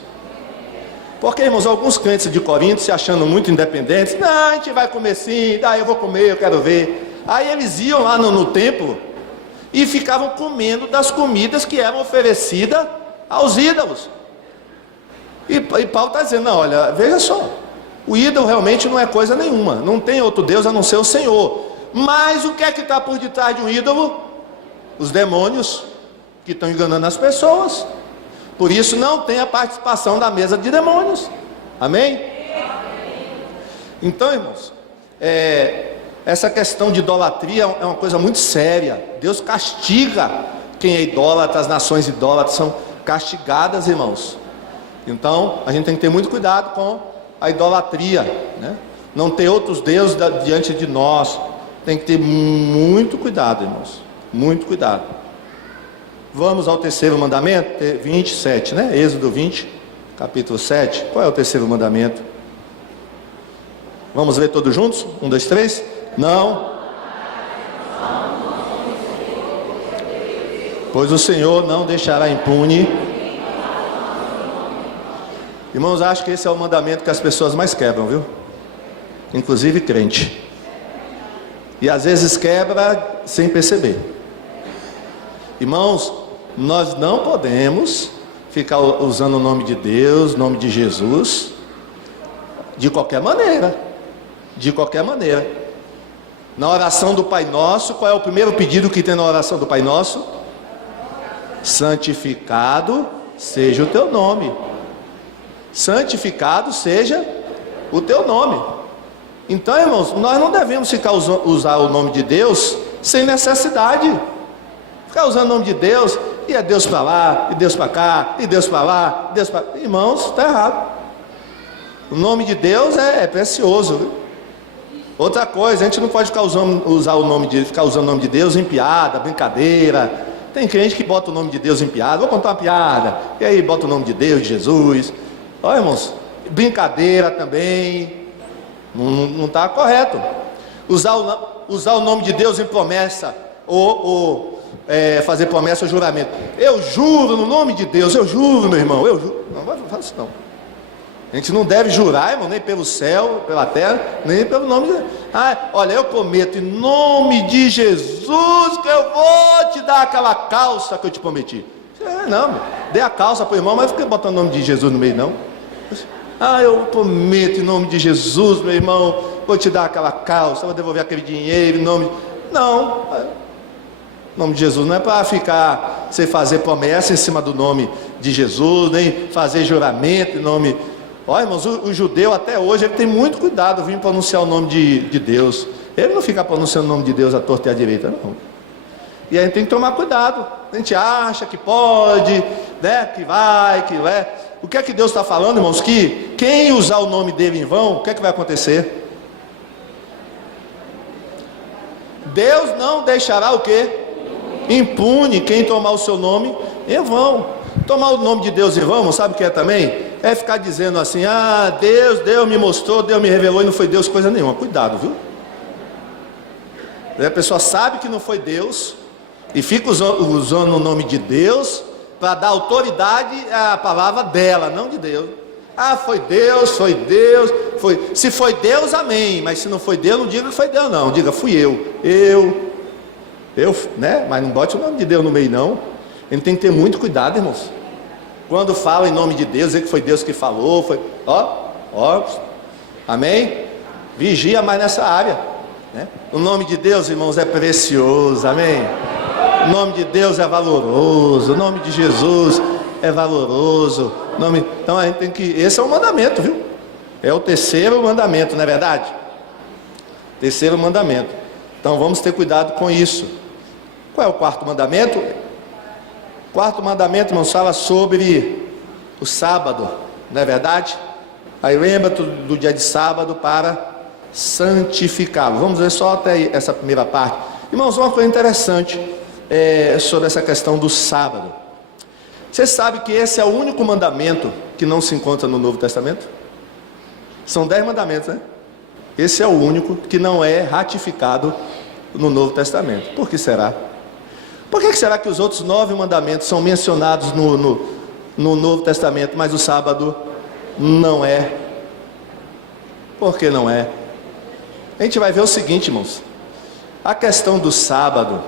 Porque, irmãos, alguns crentes de Corinto se achando muito independentes, não, a gente vai comer sim, daí eu vou comer, eu quero ver. Aí eles iam lá no templo e ficavam comendo das comidas que eram oferecidas aos ídolos. E Paulo está dizendo, não, olha, veja só, o ídolo realmente não é coisa nenhuma, não tem outro Deus a não ser o Senhor. Mas o que é que está por detrás de um ídolo? Os demônios que estão enganando as pessoas. Por isso não tem a participação da mesa de demônios. Amém? Então, irmãos, essa questão de idolatria é uma coisa muito séria. Deus castiga quem é idólatra, as nações idólatras são castigadas, irmãos. Então, a gente tem que ter muito cuidado com a idolatria, né? Não ter outros deuses diante de nós. Tem que ter muito cuidado, irmãos. Muito cuidado. Vamos ao terceiro mandamento, 27, né? Êxodo 20, capítulo 7. Qual é o terceiro mandamento? Vamos ler todos juntos? 1, 2, 3. Não. Pois o Senhor não deixará impune. Irmãos, acho que esse é o mandamento que as pessoas mais quebram, viu? Inclusive crente. E às vezes quebra sem perceber. Irmãos, nós não podemos ficar usando o nome de Deus, o nome de Jesus, de qualquer maneira. De qualquer maneira. Na oração do Pai Nosso, qual é o primeiro pedido que tem na oração do Pai Nosso? Santificado seja o teu nome. Santificado seja o teu nome. Então, irmãos, nós não devemos ficar usar o nome de Deus sem necessidade. Ficar usando o nome de Deus, e é Deus para lá, e Deus para cá, e Deus para lá, Deus para... Irmãos, está errado. O nome de Deus é precioso, viu? Outra coisa, a gente não pode ficar usando o nome de Deus em piada, brincadeira. Tem crente que bota o nome de Deus em piada. Vou contar uma piada, e aí bota o nome de Deus, de Jesus. Olha, irmãos, brincadeira também não está correto. Usar o nome de Deus em promessa, ou fazer promessa ou juramento. Eu juro no nome de Deus, eu juro, meu irmão, eu juro. Não faça isso não. A gente não deve jurar, irmão, nem pelo céu, pela terra, nem pelo nome de Deus. Olha, eu prometo em nome de Jesus que eu vou te dar aquela calça que eu te prometi. Não, dê a calça para o irmão, mas não fica botando o nome de Jesus no meio não. Eu prometo em nome de Jesus, meu irmão, vou te dar aquela calça, vou devolver aquele dinheiro em nome... Não, o nome de Jesus não é para ficar sem fazer promessa em cima do nome de Jesus, nem fazer juramento em nome... Olha, irmãos, o judeu até hoje ele tem muito cuidado em pronunciar o nome de Deus. Ele não fica pronunciando o nome de Deus à torta e à direita, não. E a gente tem que tomar cuidado. A gente acha que pode, né, que vai. O que é que Deus está falando, irmãos? Que quem usar o nome dele em vão, o que é que vai acontecer? Deus não deixará o quê? Impune quem tomar o seu nome em vão. Tomar o nome de Deus em vão, sabe o que é também? É ficar dizendo assim, Deus me mostrou, Deus me revelou e não foi Deus coisa nenhuma. Cuidado, viu? A pessoa sabe que não foi Deus e fica usando o nome de Deus para dar autoridade à palavra dela, não de Deus. Foi Deus, foi. Se foi Deus, amém. Mas se não foi Deus, não diga que foi Deus, não. Diga, fui eu, né? Mas não bote o nome de Deus no meio, não. A gente tem que ter muito cuidado, irmãos. Quando fala em nome de Deus, dizer que foi Deus que falou, amém? Vigia mais nessa área, né? O nome de Deus, irmãos, é precioso, amém? O nome de Deus é valoroso, o nome de Jesus é valoroso. Então a gente tem que, esse é o mandamento, viu? É o terceiro mandamento, não é verdade? Terceiro mandamento. Então vamos ter cuidado com isso. Qual é o quarto mandamento? O quarto mandamento, irmãos, fala sobre o sábado, não é verdade? Aí lembra do dia de sábado para santificá-lo. Vamos ver só até essa primeira parte. Irmãos, uma coisa interessante sobre essa questão do sábado. Você sabe que esse é o único mandamento que não se encontra no Novo Testamento? São 10 mandamentos, né? Esse é o único que não é ratificado no Novo Testamento. Por que será? Por que será que os outros 9 mandamentos são mencionados no Novo Testamento, mas o sábado não é? Por que não é? A gente vai ver o seguinte, irmãos. A questão do sábado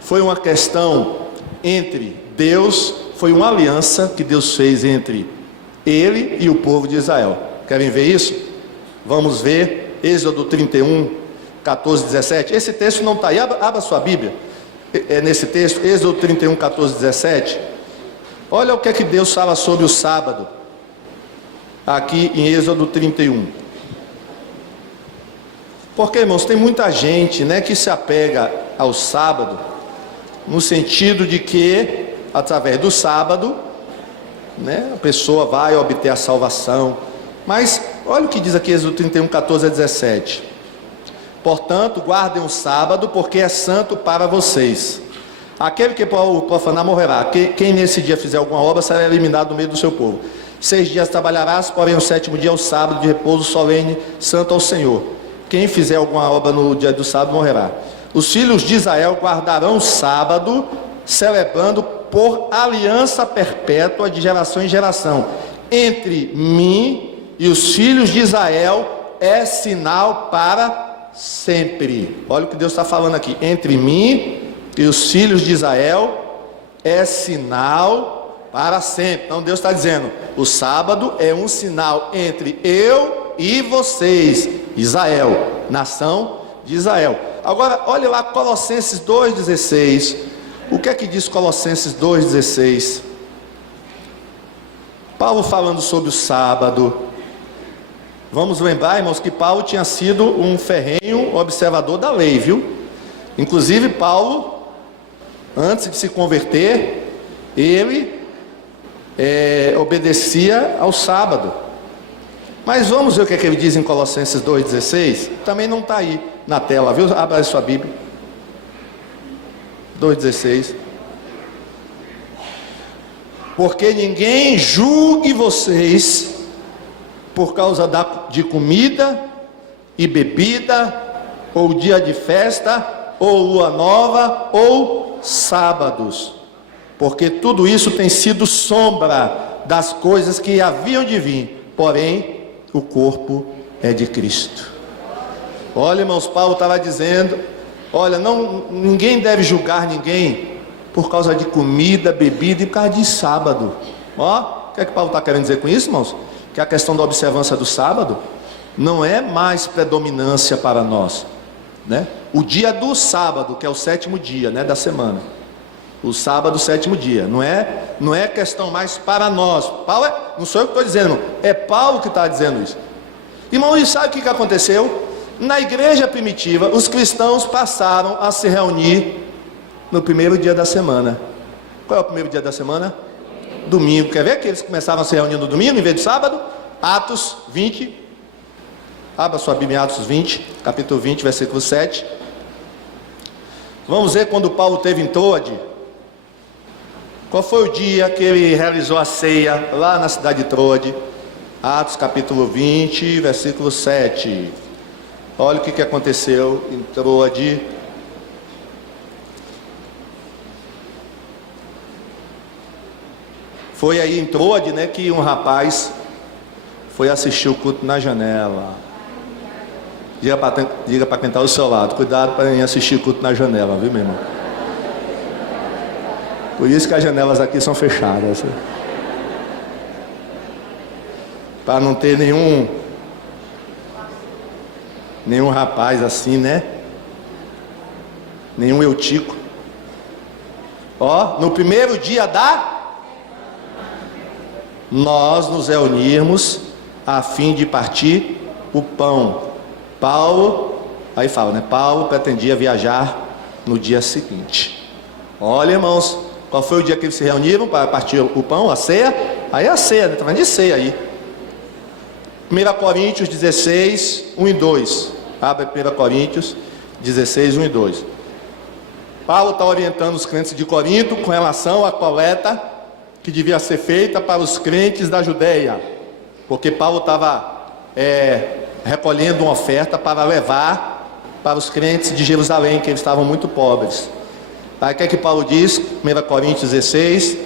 foi uma questão entre Deus, foi uma aliança que Deus fez entre Ele e o povo de Israel. Querem ver isso? Vamos ver Êxodo 31, 14, 17. Esse texto não está aí, abra sua Bíblia. Nesse texto, Êxodo 31, 14, 17. Olha o que é que Deus fala sobre o sábado, aqui em Êxodo 31. Porque, irmãos, tem muita gente, né, que se apega ao sábado, no sentido de que, através do sábado, né, a pessoa vai obter a salvação. Mas, olha o que diz aqui Êxodo 31, 14 a 17. Portanto, guardem o sábado, porque é santo para vocês. Aquele que profanar morrerá. Quem nesse dia fizer alguma obra será eliminado do meio do seu povo. 6 dias trabalharás, porém o 7º dia é o sábado de repouso solene, santo ao Senhor. Quem fizer alguma obra no dia do sábado morrerá. Os filhos de Israel guardarão o sábado, celebrando por aliança perpétua de geração em geração. Entre mim e os filhos de Israel é sinal para sempre. Olha o que Deus está falando aqui. Entre mim e os filhos de Israel é sinal para sempre. Então Deus está dizendo, o sábado é um sinal entre eu e vocês, Israel, nação de Israel. Agora olhe lá Colossenses 2,16. O que é que diz Colossenses 2,16? Paulo falando sobre o sábado. Vamos lembrar, irmãos, que Paulo tinha sido um ferrenho observador da lei, viu? Inclusive Paulo, antes de se converter, ele obedecia ao sábado. Mas vamos ver o que ele diz em Colossenses 2,16. Também não está aí na tela, viu? Abra aí sua Bíblia. 2,16. Porque ninguém julgue vocês por causa de comida e bebida, ou dia de festa, ou lua nova, ou sábados, porque tudo isso tem sido sombra das coisas que haviam de vir, porém o corpo é de Cristo. Olha, irmãos, Paulo estava dizendo, olha, ninguém deve julgar ninguém por causa de comida, bebida e por causa de sábado. Ó, o que é que Paulo está querendo dizer com isso, irmãos? Que a questão da observância do sábado não é mais predominância para nós, né? O dia do sábado, que é o 7º dia, né, da semana. O sábado, 7º dia, não é questão mais para nós. Paulo não sou eu que estou dizendo, é Paulo que está dizendo isso. Irmão, e sabe o que aconteceu? Na igreja primitiva, os cristãos passaram a se reunir no primeiro dia da semana. Qual é o primeiro dia da semana? Domingo. Quer ver que eles começaram a se reunir no domingo em vez de sábado? Atos 20. Abra sua Bíblia em Atos 20, capítulo 20, versículo 7. Vamos ver quando Paulo esteve em Troade. Qual foi o dia que ele realizou a ceia lá na cidade de Troade? Atos capítulo 20, versículo 7. Olha o que aconteceu em Troade. Foi aí em Troade, né, que um rapaz foi assistir o culto na janela. Diga para quem está ao seu lado, cuidado para assistir o culto na janela, viu, meu irmão? Por isso que as janelas aqui são fechadas, para não ter nenhum rapaz assim, né? Nenhum eutico. Ó, no primeiro dia nós nos reunirmos a fim de partir o pão. Paulo, aí fala, né? Paulo pretendia viajar no dia seguinte. Olha, irmãos, qual foi o dia que eles se reuniram para partir o pão, a ceia? Aí a ceia, né? Está falando de ceia aí. 1 Coríntios 16, 1 e 2. Abre 1 Coríntios 16, 1 e 2. Paulo está orientando os crentes de Corinto com relação à coleta que devia ser feita para os crentes da Judeia, porque Paulo estava recolhendo uma oferta para levar para os crentes de Jerusalém, que eles estavam muito pobres. Aí o que é que Paulo diz? 1 Coríntios 16: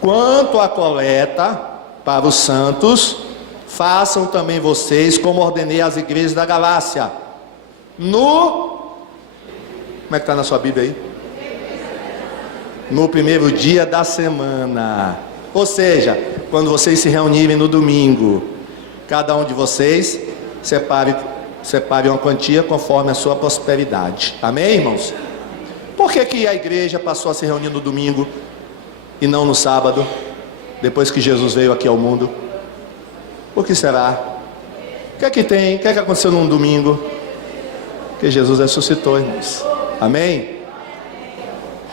quanto à coleta para os santos, façam também vocês como ordenei às igrejas da Galácia. Como é que está na sua Bíblia aí? No primeiro dia da semana. Ou seja, quando vocês se reunirem no domingo, cada um de vocês separe uma quantia conforme a sua prosperidade. Amém, irmãos? Por que a igreja passou a se reunir no domingo e não no sábado, depois que Jesus veio aqui ao mundo? Por que será? O que é que tem? O que é que aconteceu num domingo? Que Jesus ressuscitou, irmãos. Amém?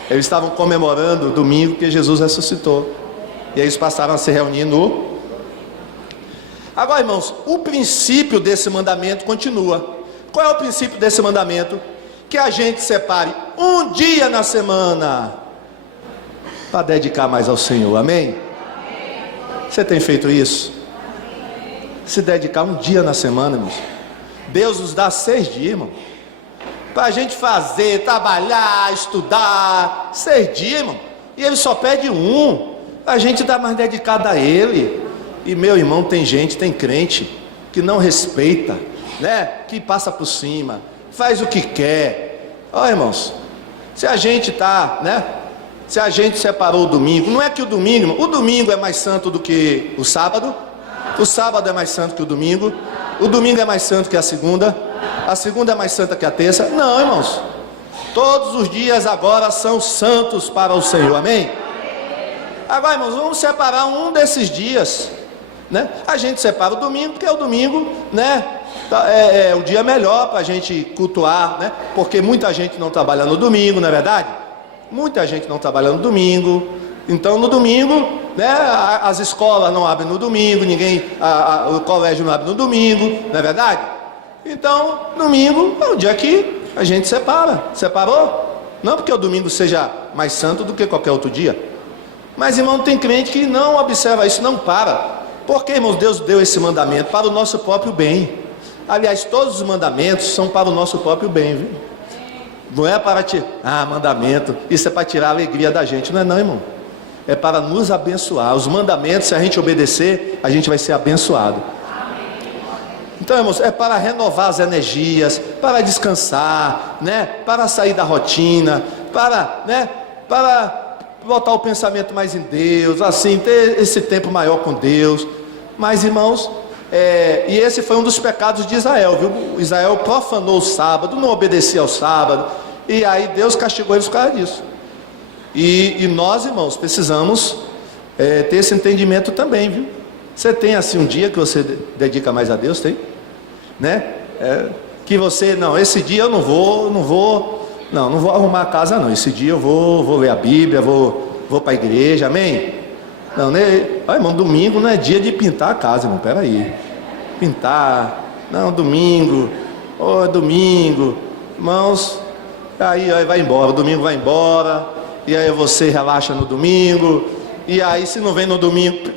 Eles estavam comemorando o domingo que Jesus ressuscitou. E eles passaram a se reunir no... Agora, irmãos, o princípio desse mandamento continua. Qual é o princípio desse mandamento? Que a gente separe um dia na semana para dedicar mais ao Senhor. Amém? Você tem feito isso? Se dedicar um dia na semana, irmãos. Deus nos dá 6 dias, irmão, para a gente fazer, trabalhar, estudar. 6 dias, irmão. E Ele só pede um. A gente dá mais dedicado a Ele. E meu irmão, tem crente que não respeita, né? Que passa por cima, faz o que quer. Ó, irmãos, se a gente tá, né? Se a gente separou o domingo, não é que o domingo é mais santo do que o sábado é mais santo que o domingo é mais santo que a segunda é mais santa que a terça. Não, irmãos, todos os dias agora são santos para o Senhor, amém? Agora, irmãos, vamos separar um desses dias, né? A gente separa o domingo, porque o domingo, né, é o dia melhor para a gente cultuar, né? Porque muita gente não trabalha no domingo, não é verdade? Muita gente não trabalha no domingo, Então no domingo, né, as escolas não abrem no domingo, o colégio não abre no domingo, não é verdade? Então, domingo é o dia que a gente separa. Separou? Não porque o domingo seja mais santo do que qualquer outro dia. Mas, irmão, tem crente que não observa isso, não para. Porque, irmãos, Deus deu esse mandamento para o nosso próprio bem. Aliás, todos os mandamentos são para o nosso próprio bem, viu? Não é para tirar, mandamento, isso é para tirar a alegria da gente. Não é não, irmão. É para nos abençoar. Os mandamentos, se a gente obedecer, a gente vai ser abençoado. Então, irmãos, é para renovar as energias, para descansar, né? Para sair da rotina, para botar o pensamento mais em Deus, assim, ter esse tempo maior com Deus. Mas, irmãos, e esse foi um dos pecados de Israel, viu? Israel profanou o sábado, não obedecia ao sábado, e aí Deus castigou eles por causa disso. E nós, irmãos, precisamos ter esse entendimento também, viu? Você tem assim um dia que você dedica mais a Deus, tem? Né? Que você, não, esse dia eu não vou arrumar a casa não, esse dia eu vou ler a Bíblia, vou para a igreja, amém? Não, né? Olha, irmão, domingo não é dia de pintar a casa, irmão, peraí, pintar, não, domingo, irmãos, aí vai embora, o domingo vai embora, e aí você relaxa no domingo, e aí se não vem no domingo,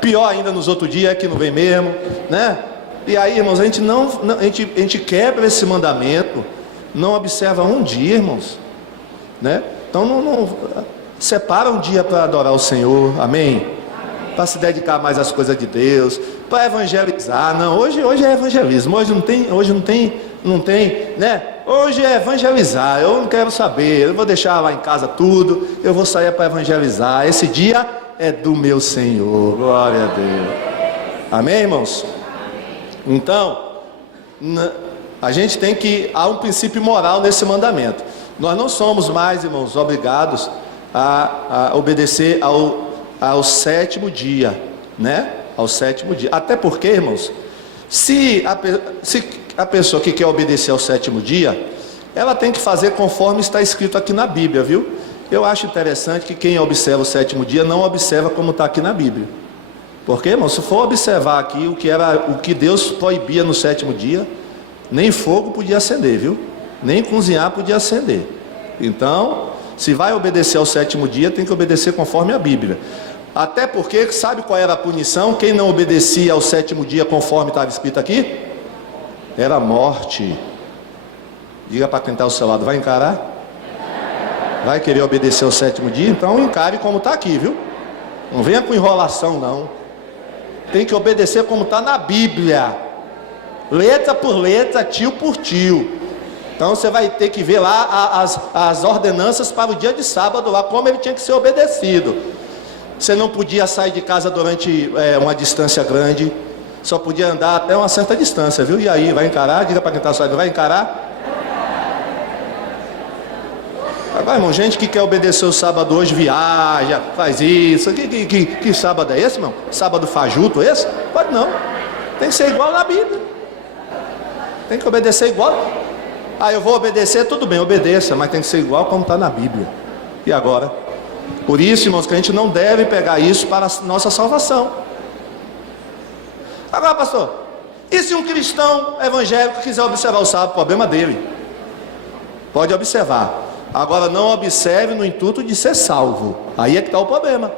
pior ainda nos outros dias, é que não vem mesmo, né? E aí, irmãos, a gente quebra esse mandamento, não observa um dia, irmãos, né? Então não separa um dia para adorar o Senhor, amém? Para se dedicar mais às coisas de Deus, para evangelizar. Não, hoje é evangelismo, hoje não tem, né? Hoje é evangelizar, eu não quero saber, eu vou deixar lá em casa tudo, eu vou sair para evangelizar, esse dia é do meu Senhor, glória a Deus, amém, irmãos? Então, a gente tem que, há um princípio moral nesse mandamento, nós não somos mais, irmãos, obrigados a obedecer ao sétimo dia, né? Ao sétimo dia, até porque, irmãos, se a pessoa que quer obedecer ao sétimo dia, ela tem que fazer conforme está escrito aqui na Bíblia, viu? Eu acho interessante que quem observa o sétimo dia não observa como está aqui na Bíblia. Porque, irmão, se for observar aqui o que Deus proibia no sétimo dia, nem fogo podia acender, viu? Nem cozinhar podia acender. Então, se vai obedecer ao sétimo dia, tem que obedecer conforme a Bíblia. Até porque, sabe qual era a punição? Quem não obedecia ao sétimo dia conforme estava escrito aqui? Era morte. Diga para quem está ao seu lado, vai encarar? Vai querer obedecer ao sétimo dia? Então encare como está aqui, viu? Não venha com enrolação não. Tem que obedecer como está na Bíblia, letra por letra, tio por tio. Então você vai ter que ver lá as ordenanças para o dia de sábado, lá como ele tinha que ser obedecido. Você não podia sair de casa durante uma distância grande, só podia andar até uma certa distância, viu? E aí, vai encarar? Diga para quem está saindo, vai encarar? Agora, irmão, gente que quer obedecer o sábado hoje, viaja, faz isso. Que sábado é esse, irmão? Sábado fajuto esse? Pode não. Tem que ser igual na Bíblia. Tem que obedecer igual. Eu vou obedecer, tudo bem, obedeça, mas tem que ser igual como está na Bíblia. E agora? Por isso, irmãos, que a gente não deve pegar isso para a nossa salvação. Agora, pastor, e se um cristão evangélico quiser observar o sábado? Problema dele. Pode observar. Agora, não observe no intuito de ser salvo. Aí é que está o problema.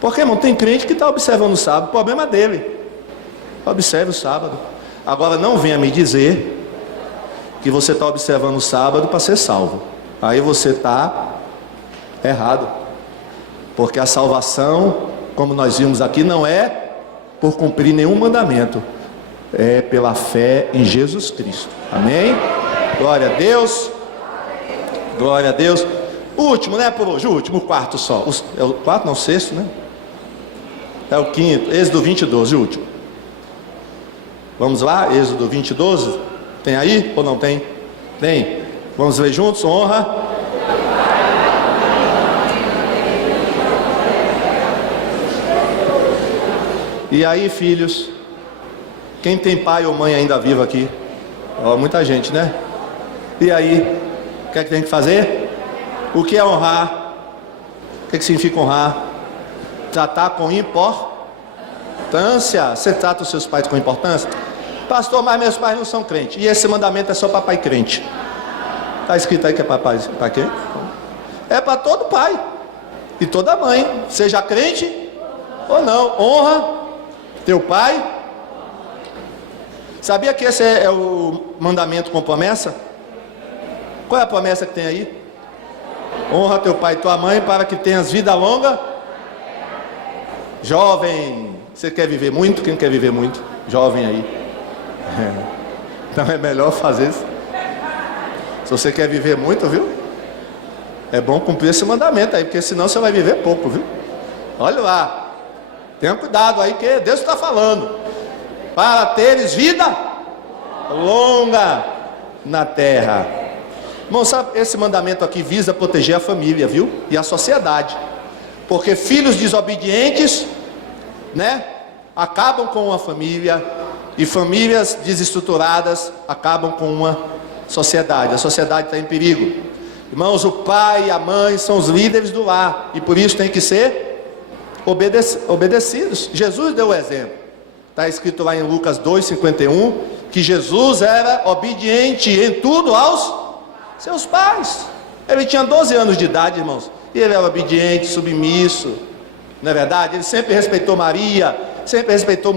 Porque, irmão, tem crente que está observando o sábado. O problema dele. Observe o sábado. Agora, não venha me dizer que você está observando o sábado para ser salvo. Aí você está errado. Porque a salvação, como nós vimos aqui, não é por cumprir nenhum mandamento, é pela fé em Jesus Cristo, amém? Glória a Deus, glória a Deus. O último, né, por hoje, o último, o quarto só, é o quarto, não, o sexto, né? É o quinto, Êxodo 20, 12, o último. Vamos lá, Êxodo 20, 12, tem aí ou não tem? Tem, vamos ler juntos, honra. E aí, filhos, quem tem pai ou mãe ainda vivo aqui? Muita gente, né? E aí, o que é que tem que fazer? O que é honrar? O que significa honrar? Tratar com importância. Você trata os seus pais com importância? Pastor, mas meus pais não são crentes. E esse mandamento é só para pai crente. Está escrito aí que é para quê? É para todo pai e toda mãe, seja crente ou não. Honra teu pai. Sabia que esse é o mandamento com promessa? Qual é a promessa que tem aí? Honra teu pai e tua mãe para que tenhas vida longa. Jovem, você quer viver muito? Quem quer viver muito? Jovem aí. Então é melhor fazer isso. Se você quer viver muito, viu? É bom cumprir esse mandamento aí, porque senão você vai viver pouco, viu? Olha lá. Tenha cuidado aí que Deus está falando. Para teres vida longa na terra. Irmão, sabe, esse mandamento aqui visa proteger a família, viu? E a sociedade. Porque filhos desobedientes, né? Acabam com uma família. E famílias desestruturadas acabam com uma sociedade. A sociedade está em perigo. Irmãos, o pai e a mãe são os líderes do lar. E por isso tem que ser obedecidos. Jesus deu o exemplo. Está escrito lá em Lucas 2,51, que Jesus era obediente em tudo aos seus pais. Ele tinha 12 anos de idade, irmãos. E ele era obediente, submisso. Não é verdade? Ele sempre respeitou Maria, sempre respeitou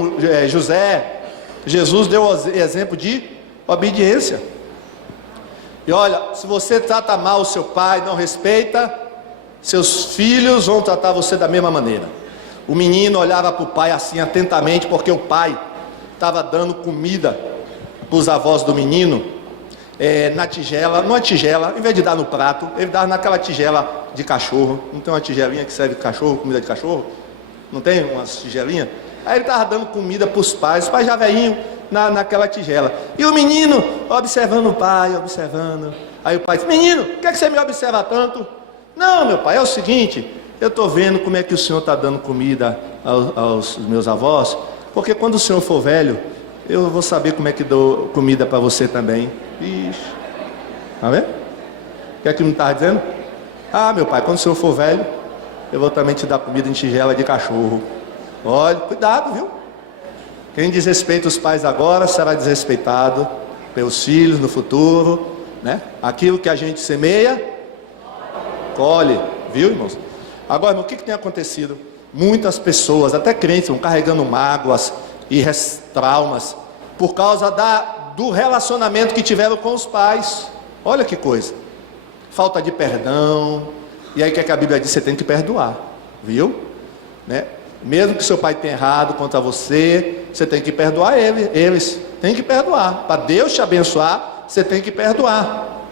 José. Jesus deu o exemplo de obediência. E olha, se você trata mal o seu pai, não respeita, seus filhos vão tratar você da mesma maneira. O menino olhava para o pai assim atentamente, porque o pai estava dando comida para os avós do menino, na tigela, numa tigela, em vez de dar no prato, ele dava naquela tigela de cachorro. Não tem uma tigelinha que serve cachorro, comida de cachorro? Não tem umas tigelinhas? Aí ele estava dando comida para os pais já velhinho, naquela tigela. E o menino observando o pai, observando. Aí o pai disse: menino, por que você me observa tanto? Não, meu pai, é o seguinte, eu estou vendo como é que o senhor está dando comida aos meus avós, porque quando o senhor for velho, eu vou saber como é que dou comida para você também. Ixi, tá vendo? O que é que não estava dizendo? Ah, meu pai, quando o senhor for velho, eu vou também te dar comida em tigela de cachorro. Olha, cuidado, viu? Quem desrespeita os pais agora será desrespeitado pelos filhos no futuro, né? Aquilo que a gente semeia, colhe, viu, irmãos? Agora, irmão, o que tem acontecido? Muitas pessoas, até crentes, estão carregando mágoas e traumas por causa do relacionamento que tiveram com os pais. Olha que coisa. Falta de perdão. E aí o que é que a Bíblia diz? Você tem que perdoar, viu? Né? Mesmo que seu pai tenha errado contra você, você tem que perdoar eles. Tem que perdoar. Para Deus te abençoar, você tem que perdoar.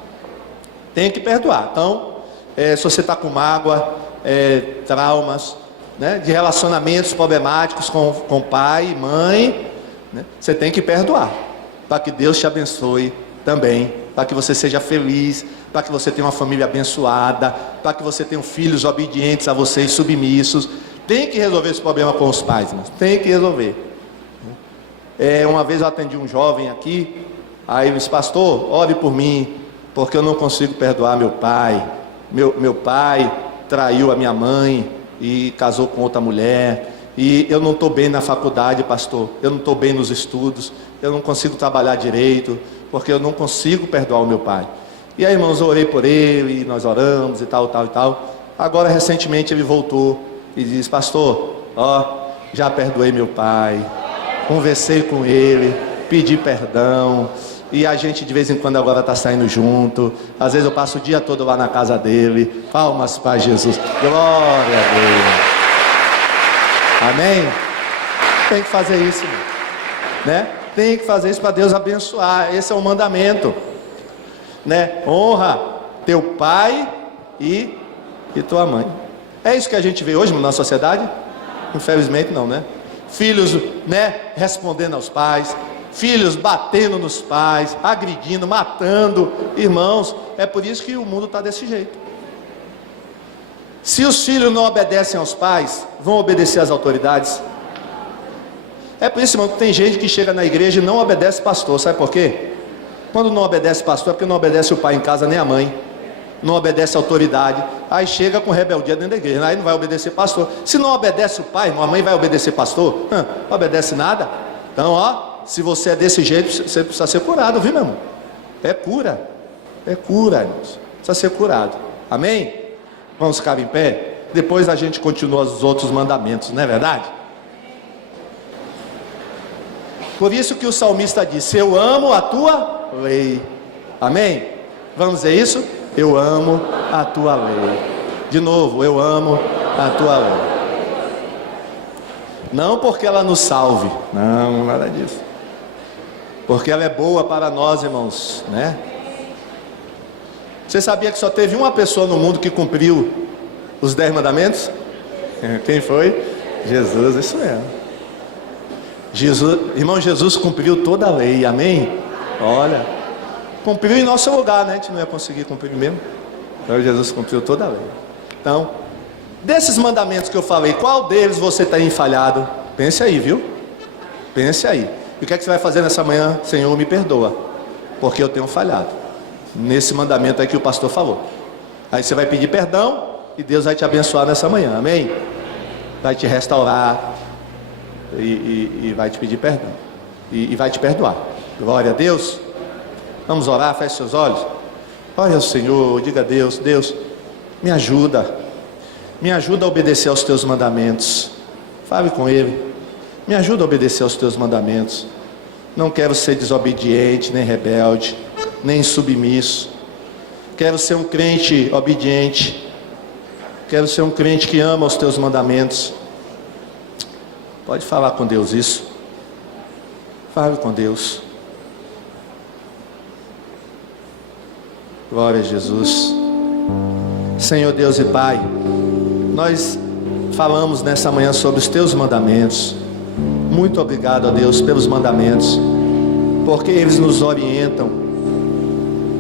Tem que perdoar. Então, se você está com mágoa, traumas, né, de relacionamentos problemáticos com pai e mãe, né, você tem que perdoar. Para que Deus te abençoe também. Para que você seja feliz. Para que você tenha uma família abençoada. Para que você tenha filhos obedientes a você e submissos. Tem que resolver esse problema com os pais, mas tem que resolver. Uma vez eu atendi um jovem aqui, aí ele disse: pastor, ore por mim, porque eu não consigo perdoar meu pai. Meu pai traiu a minha mãe e casou com outra mulher, e eu não estou bem na faculdade, pastor, eu não estou bem nos estudos, eu não consigo trabalhar direito, porque eu não consigo perdoar o meu pai. E aí, irmãos, eu orei por ele, e nós oramos e tal. Agora, recentemente, ele voltou e diz: pastor, já perdoei meu pai, conversei com ele, pedi perdão, e a gente de vez em quando agora está saindo junto. Às vezes eu passo o dia todo lá na casa dele. Palmas para Jesus, glória a Deus, amém? Tem que fazer isso, né? Tem que fazer isso para Deus abençoar. Esse é o mandamento, né? Honra teu pai e tua mãe. É isso que a gente vê hoje na sociedade? Infelizmente não, né? Filhos, né, respondendo aos pais, filhos batendo nos pais, agredindo, matando. Irmãos, é por isso que o mundo está desse jeito. Se os filhos não obedecem aos pais, vão obedecer às autoridades? É por isso, irmão, que tem gente que chega na igreja e não obedece pastor. Sabe por quê? Quando não obedece pastor é porque não obedece o pai em casa nem a mãe. não obedece a autoridade, aí chega com rebeldia dentro da igreja, aí não vai obedecer pastor. Se não obedece o pai, a mãe vai obedecer pastor? Não obedece nada. Então, ó, se você é desse jeito, você precisa ser curado, viu, meu irmão? É cura, irmãos. Precisa ser curado. Amém? Vamos ficar em pé? Depois a gente continua os outros mandamentos, não é verdade? Por isso que o salmista disse: eu amo a tua lei. Amém? Vamos dizer isso? Eu amo a tua lei. De novo, eu amo a tua lei. Não porque ela nos salve, não, nada disso. Porque ela é boa para nós, irmãos, né? Você sabia que só teve uma pessoa no mundo que cumpriu os 10 mandamentos? Quem foi? Jesus, isso mesmo. Irmão, Jesus cumpriu toda a lei, amém? Olha, cumpriu em nosso lugar, né? A gente não ia conseguir cumprir mesmo. Então Jesus cumpriu toda a lei. Então, desses mandamentos que eu falei, qual deles você está falhado? Pense aí, viu? Pense aí. E o que é que você vai fazer nessa manhã? Senhor, me perdoa, porque eu tenho falhado nesse mandamento aí que o pastor falou. Aí você vai pedir perdão e Deus vai te abençoar nessa manhã, amém? Vai te restaurar e vai te pedir perdão e vai te perdoar. Glória a Deus. Vamos orar, feche seus olhos. Olha o Senhor, diga a Deus: Deus, me ajuda a obedecer aos teus mandamentos. Fale com Ele, me ajuda a obedecer aos teus mandamentos. Não quero ser desobediente, nem rebelde, nem submisso. Quero ser um crente obediente. Quero ser um crente que ama os teus mandamentos. Pode falar com Deus isso. Fale com Deus. Glória a Jesus. Senhor Deus e Pai, nós falamos nessa manhã sobre os teus mandamentos. Muito obrigado, ó Deus, pelos mandamentos, porque eles nos orientam.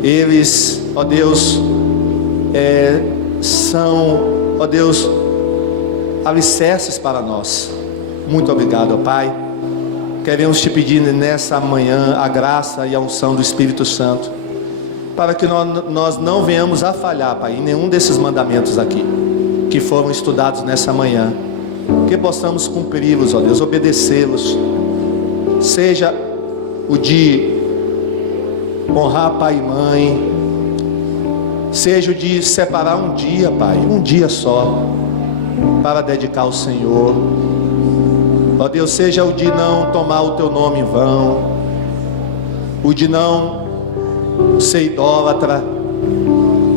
Eles, ó Deus, são, ó Deus, alicerces para nós. Muito obrigado, ó Pai. Queremos te pedir nessa manhã a graça e a unção do Espírito Santo, para que nós não venhamos a falhar, Pai, em nenhum desses mandamentos aqui, que foram estudados nessa manhã. Que possamos cumpri-los, ó Deus, obedecê-los. Seja o de honrar pai e mãe, seja o de separar um dia, Pai, um dia só, para dedicar ao Senhor. Ó Deus, seja o de não tomar o teu nome em vão, o de não ser idólatra,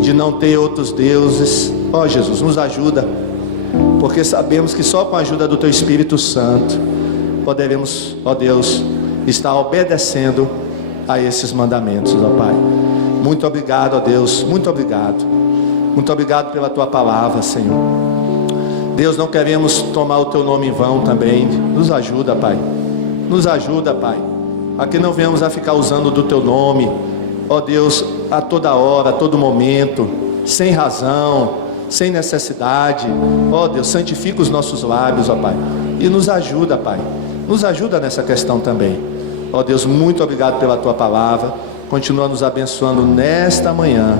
de não ter outros deuses. Ó Jesus, nos ajuda, porque sabemos que só com a ajuda do teu Espírito Santo poderemos, ó Deus, estar obedecendo a esses mandamentos, ó Pai. Muito obrigado, ó Deus, muito obrigado. Muito obrigado pela tua palavra, Senhor. Deus, não queremos tomar o teu nome em vão também. Nos ajuda, Pai. Nos ajuda, Pai, a que não venhamos a ficar usando do teu nome, ó Deus, a toda hora, a todo momento, sem razão, sem necessidade. Ó Deus, santifica os nossos lábios, ó Pai, e nos ajuda, Pai. Nos ajuda nessa questão também. Ó Deus, muito obrigado pela tua palavra. Continua nos abençoando nesta manhã.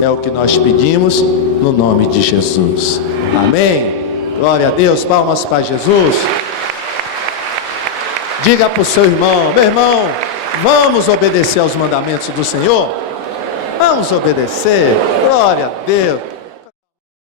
É o que nós pedimos no nome de Jesus. Amém. Glória a Deus. Palmas para Jesus. Diga para o seu irmão: meu irmão, vamos obedecer aos mandamentos do Senhor? Vamos obedecer. Glória a Deus.